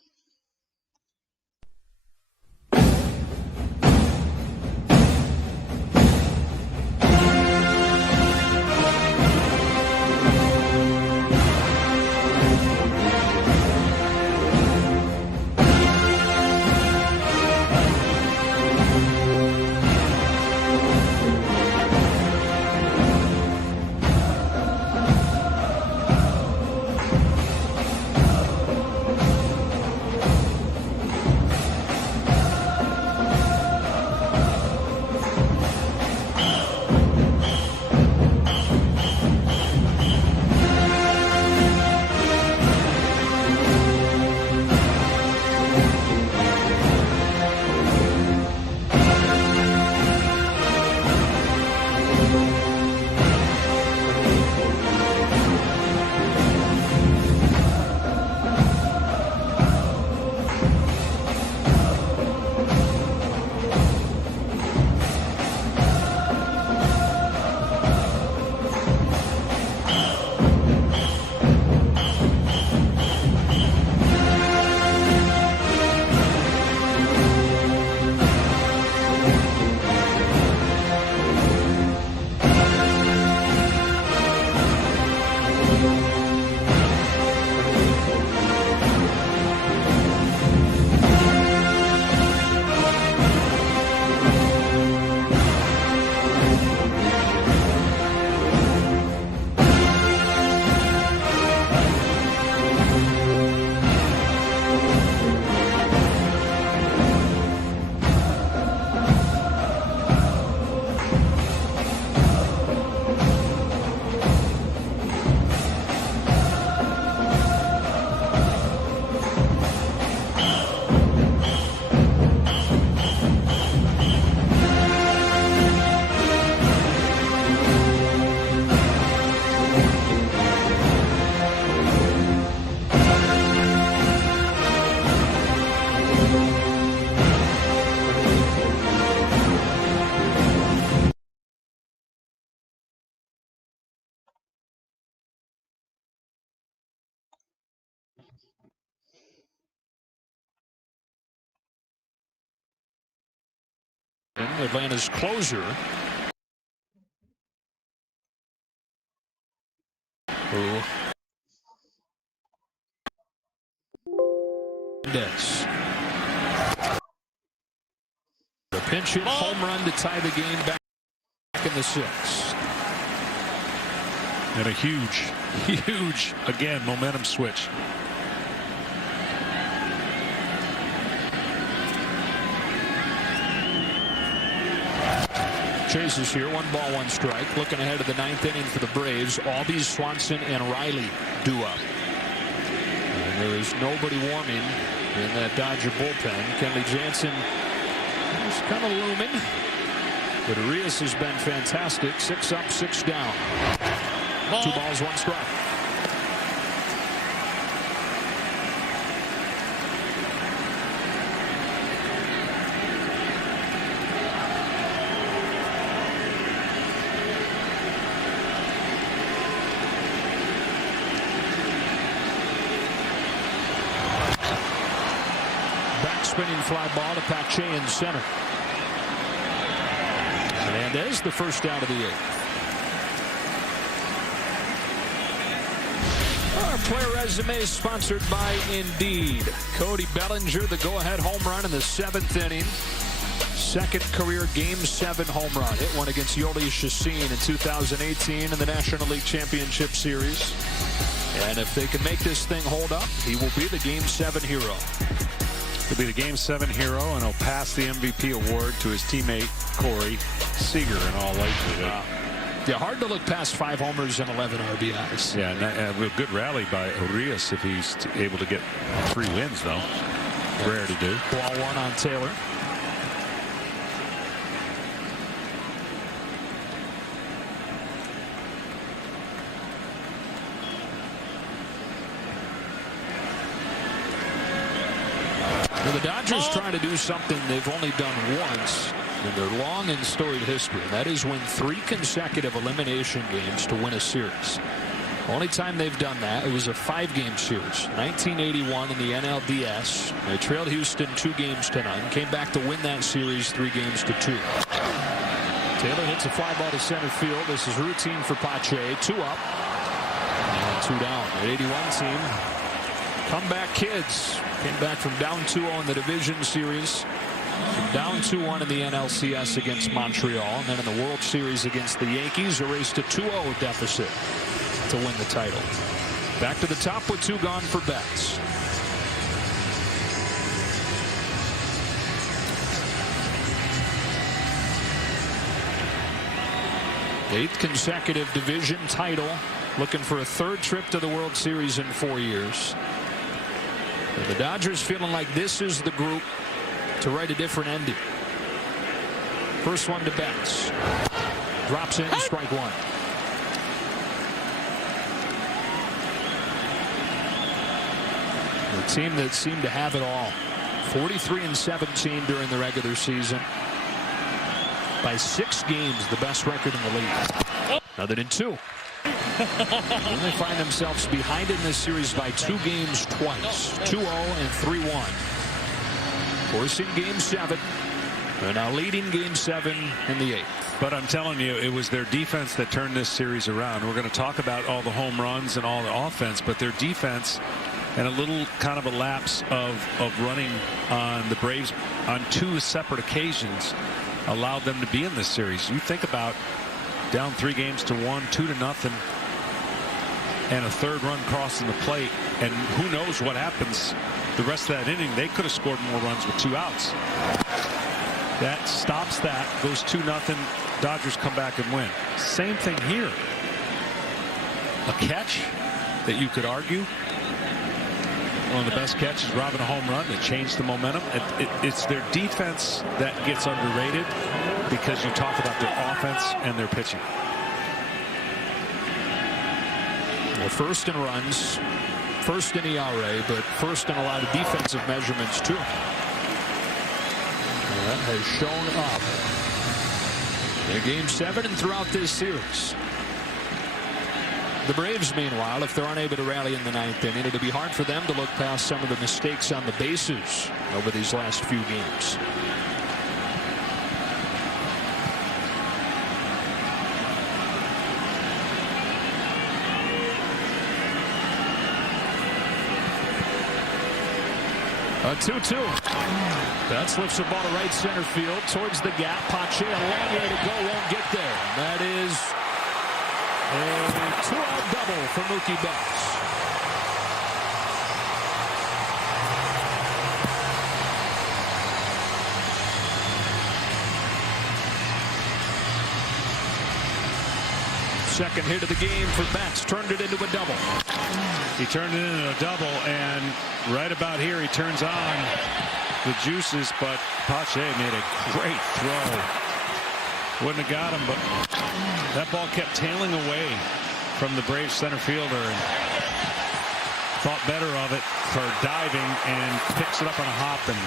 Atlanta's closer. The pinch hit home run to tie the game back in the sixth. And a huge, again, momentum switch. Chase is here, 1-1 strike. Looking ahead to the ninth inning for the Braves. Albies, Swanson, and Riley due up. And there is nobody warming in that Dodger bullpen. Kenley Jansen is kind of looming. But Arias has been fantastic. 6 up, 6 down. 2 balls, 1 strike. Spinning fly ball to Pache in center. Hernandez, the first out of the 8th. Our player resume is sponsored by Indeed. Cody Bellinger, the go-ahead home run in the 7th inning. Second career Game 7 home run. Hit one against Yoli Chacin in 2018 in the National League Championship Series. And if they can make this thing hold up, he will be the Game 7 hero. He'll be the Game 7 hero, and he'll pass the MVP award to his teammate Corey Seager in all likelihood. Yeah, hard to look past 5 homers and 11 RBIs. Yeah, and a good rally by Arias if he's able to get 3 wins, though. Rare to do. Ball 1 on Taylor. The Dodgers trying to do something they've only done once in their long and storied history, and that is win 3 consecutive elimination games to win a series. Only time they've done that, it was a 5-game series. 1981 in the NLDS. They trailed Houston 2-0. Came back to win that series 3-2. Taylor hits a fly ball to center field. This is routine for Pache. 2 up and 2 down. That 81 team, comeback kids, came back from down 2-0 in the division series, down 2-1 in the NLCS against Montreal, and then in the World Series against the Yankees, erased a 2-0 deficit to win the title. Back to the top with 2 gone for Betts. Eighth consecutive division title, looking for a 3rd trip to the World Series in 4 years. And the Dodgers feeling like this is the group to write a different ending. First one to Betts. Drops in, strike 1. The team that seemed to have it all. 43-17 during the regular season. By 6 games, the best record in the league. Other than 2. Then they find themselves behind in this series by 2 games twice. 2-0 and 3-1. Forcing game 7. They're now leading game 7 in the 8th. But I'm telling you, it was their defense that turned this series around. We're going to talk about all the home runs and all the offense, but their defense and a little kind of a lapse of running on the Braves on 2 separate occasions allowed them to be in this series. You think about down 3-1, 2-0, and a 3rd run crossing the plate, and who knows what happens the rest of that inning. They could have scored more runs with 2 outs. That stops that, goes 2-0. Dodgers come back and win. Same thing here. A catch that you could argue one of the best catches, robbing a home run, that changed the momentum. It's their defense that gets underrated because you talk about their offense and their pitching. Well, first in runs, first in ERA, but first in a lot of defensive measurements too. And that has shown up in game 7 and throughout this series. The Braves, meanwhile, if they're unable to rally in the 9th inning, it'll be hard for them to look past some of the mistakes on the bases over these last few games. A 2-2. That lifts the ball to right center field towards the gap. Pache, a long way to go, won't get there. That is a 2-out double for Mookie Betts. Second hit of the game for Betts. Turned it into a double. He turned it into a double, and right about here he turns on the juices, but Pache made a great throw. Wouldn't have got him, but that ball kept tailing away from the Braves center fielder, and thought better of it for diving and picks it up on a hop. And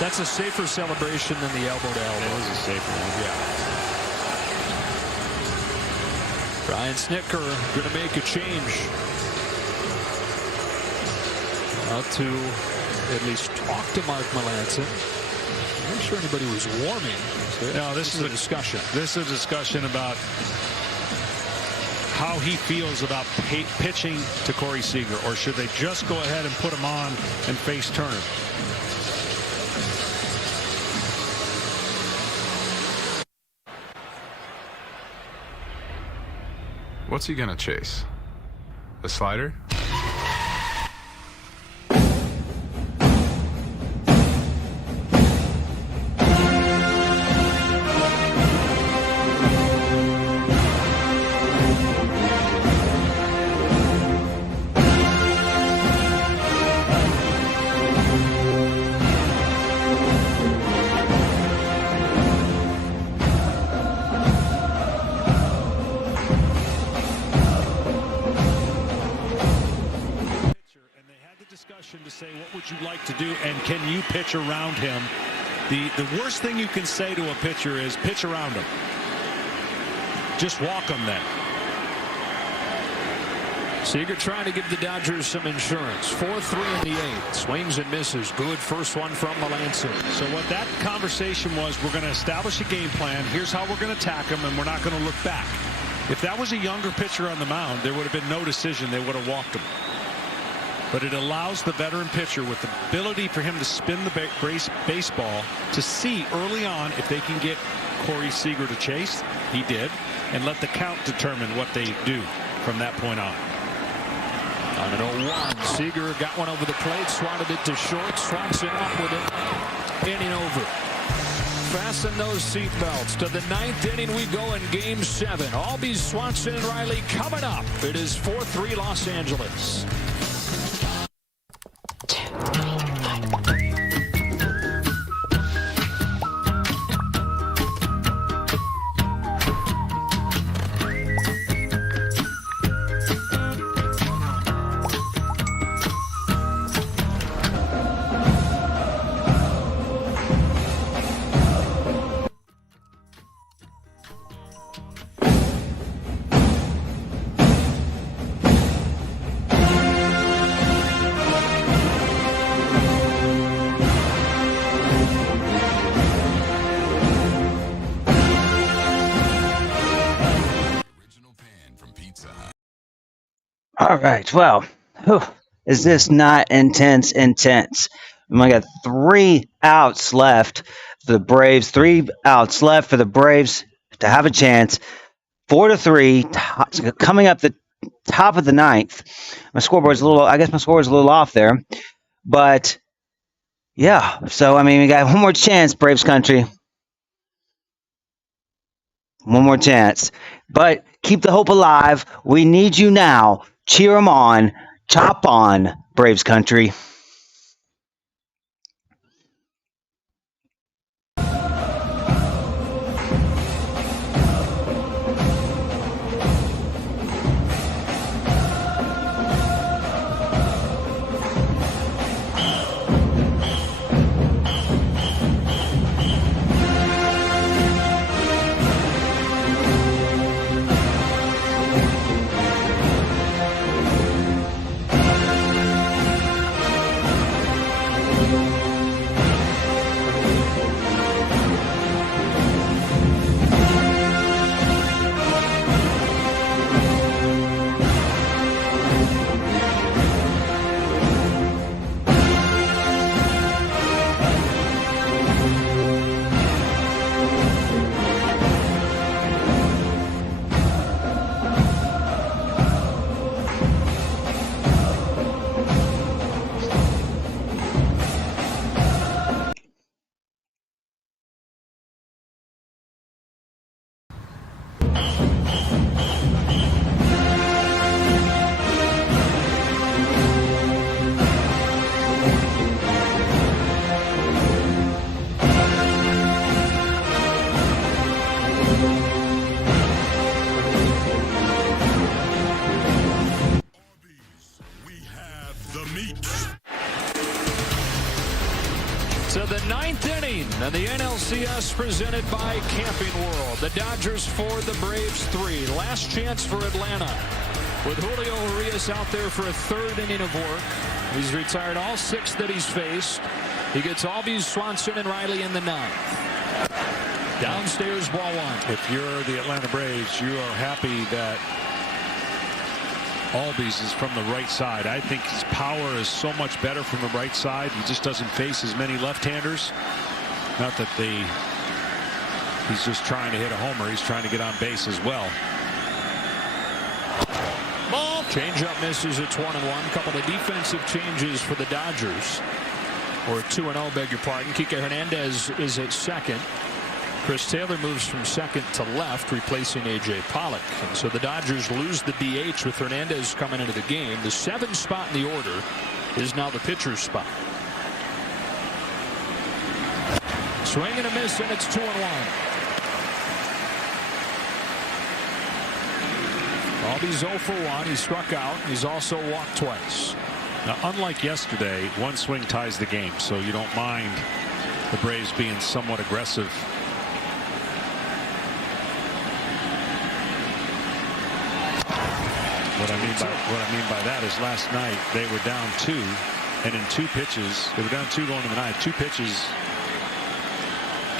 that's a safer celebration than the elbow to elbow. It was a safer one. Yeah. Brian Snitker going to make a change. Out to at least talk to Mark Melancon. I'm not sure anybody was warming. So no, this is a discussion. This is a discussion about how he feels about pitching to Corey Seager, or should they just go ahead and put him on and face Turner? What's he gonna chase? The slider? like to do, and can you pitch around him? The worst thing you can say to a pitcher is pitch around him. Just walk him then. Seager trying to give the Dodgers some insurance. 4-3 in the 8th. Swings and misses. Good first one from Melanson. So what that conversation was, we're going to establish a game plan. Here's how we're going to attack him, and we're not going to look back. If that was a younger pitcher on the mound, there would have been no decision. They would have walked him. But it allows the veteran pitcher with the ability for him to spin the baseball to see early on if they can get Corey Seager to chase. He did. And let the count determine what they do from that point on. On an 0-1, Seager got one over the plate, swatted it to short, Swanson up with it, inning over. Fasten those seatbelts. To the 9th inning we go in Game 7. Albies, Swanson, and Riley coming up. It is 4-3 Los Angeles. All right, well, is this not intense? We only got 3 outs left for the Braves. 3 outs left for the Braves to have a chance. 4-3, coming up the top of the 9th. My scoreboard's a little off there, but yeah. So I mean, we got one more chance, Braves country. One more chance, but keep the hope alive. We need you now. Cheer them on. Chop on, Braves country. To the 9th inning and the NLCS presented by Camping World. The Dodgers 4, the Braves 3. Last chance for Atlanta with Julio Urias out there for a 3rd inning of work. He's retired all 6 that he's faced. He gets Albies, Swanson, and Riley in the 9th. Downstairs, ball 1. If you're the Atlanta Braves, you are happy that Albies is from the right side. I think his power is so much better from the right side. He just doesn't face as many left-handers. Not that he's just trying to hit a homer. He's trying to get on base as well. Ball. Changeup misses. It's 1-1. Couple of defensive changes for the Dodgers. Or 2-0, beg your pardon. Kike Hernandez is at second. Chris Taylor moves from second to left, replacing A.J. Pollock. And so the Dodgers lose the DH with Hernandez coming into the game. The 7th spot in the order is now the pitcher's spot. Swing and a miss, and it's 2-1. Albies 0 for 1. He struck out. He's also walked twice. Now, unlike yesterday, one swing ties the game, so you don't mind the Braves being somewhat aggressive. What I mean by that is last night they were down 2, and in 2 pitches, they were down 2 going to the 9th. 2 pitches,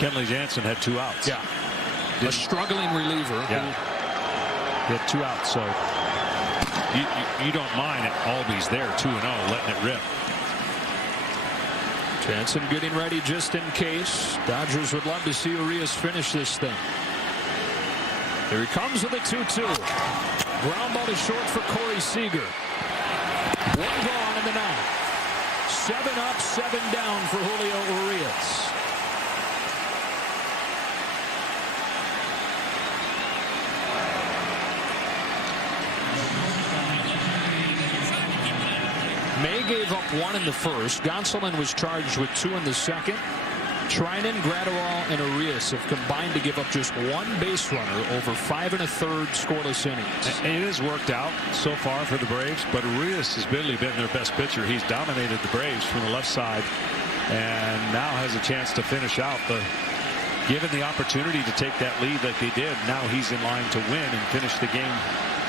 Kenley Jansen had 2 outs. Yeah, a struggling reliever. Yeah, he had 2 outs, so you don't mind it. Albies there, 2-0, letting it rip. Jansen getting ready just in case. Dodgers would love to see Urias finish this thing. Here he comes with a 2-2. Ground ball to short for Corey Seager. 1 gone in the 9th. 7 up, 7 down for Julio Urias. May gave up 1 in the first. Gonsolin was charged with 2 in the second. Trinan, Graterol, and Urias have combined to give up just 1 base runner over 5 1/3 scoreless innings. And it has worked out so far for the Braves, but Urias has really been their best pitcher. He's dominated the Braves from the left side and now has a chance to finish out. Given the opportunity to take that lead like they did, now he's in line to win and finish the game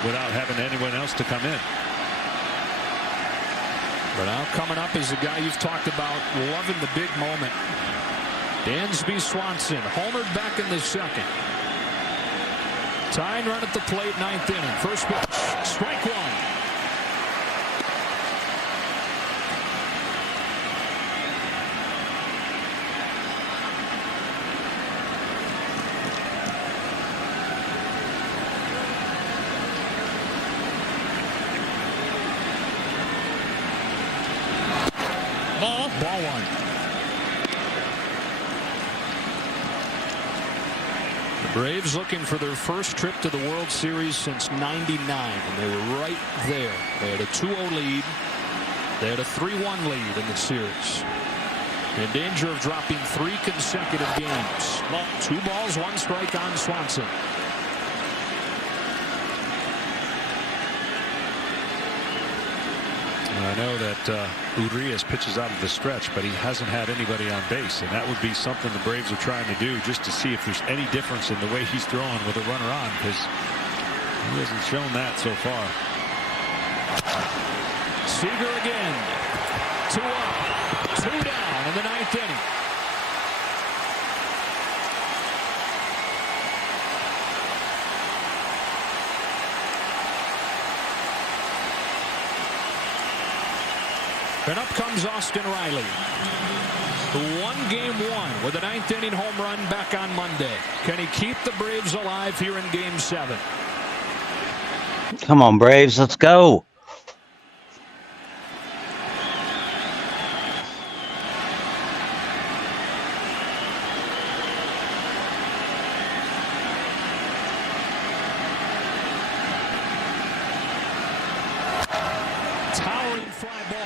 without having anyone else to come in. But now coming up is a guy you've talked about loving the big moment. Dansby Swanson homered back in the second. Tying run at the plate, 9th inning. First pitch, strike 1. Ball 1. The Braves looking for their first trip to the World Series since '99, and they were right there. They had a 2-0 lead. They had a 3-1 lead in the series. In danger of dropping 3 consecutive games. 2 balls, 1 strike on Swanson. I know that Urias pitches out of the stretch, but he hasn't had anybody on base, and that would be something the Braves are trying to do just to see if there's any difference in the way he's throwing with a runner on, because he hasn't shown that so far. Seager again. 2 up, 2 down in the 9th inning. And up comes Austin Riley, who won Game 1 with a 9th inning home run back on Monday. Can he keep the Braves alive here in Game 7? Come on, Braves, let's go. Towering fly ball.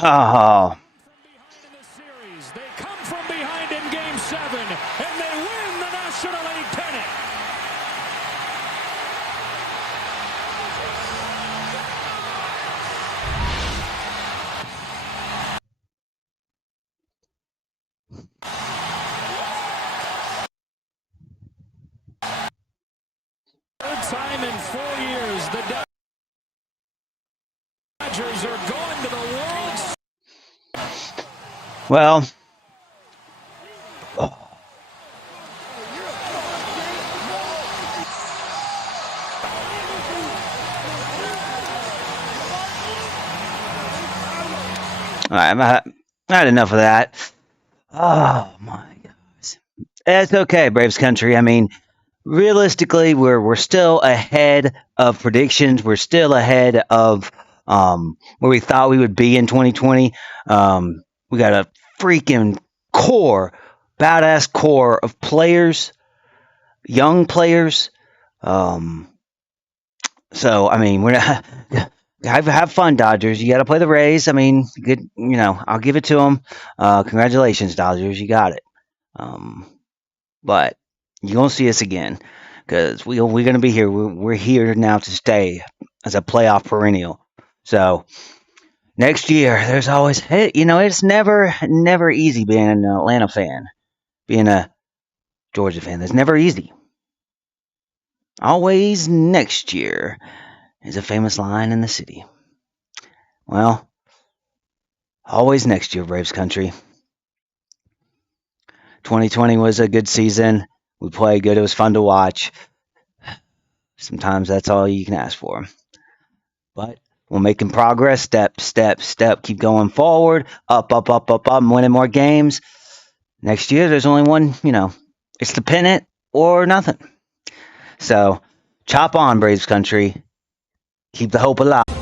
Oh. They come from behind in Game 7, and they win the National League pennant. Third time in 4 years, the Dodgers are going to the World Series. Well, all right, I had enough of that. Oh my gosh, it's okay, Braves country. I mean, realistically, we're still ahead of predictions. We're still ahead of where we thought we would be in 2020. We got a freaking badass core of players, young players. So I mean, we're not. Have fun, Dodgers. You got to play the Rays. I mean, good. I'll give it to them. Congratulations, Dodgers. You got it. But you're gonna see us again because we're gonna be here. We're here now to stay as a playoff perennial. So next year, there's always, it's never easy being an Atlanta fan, being a Georgia fan. That's never easy. Always next year is a famous line in the city. Well, always next year, Braves country. 2020 was a good season. We played good. It was fun to watch. Sometimes that's all you can ask for. But we're making progress, step. Keep going forward, up, and winning more games. Next year, there's only one, it's the pennant or nothing. So, chop on, Braves country. Keep the hope alive.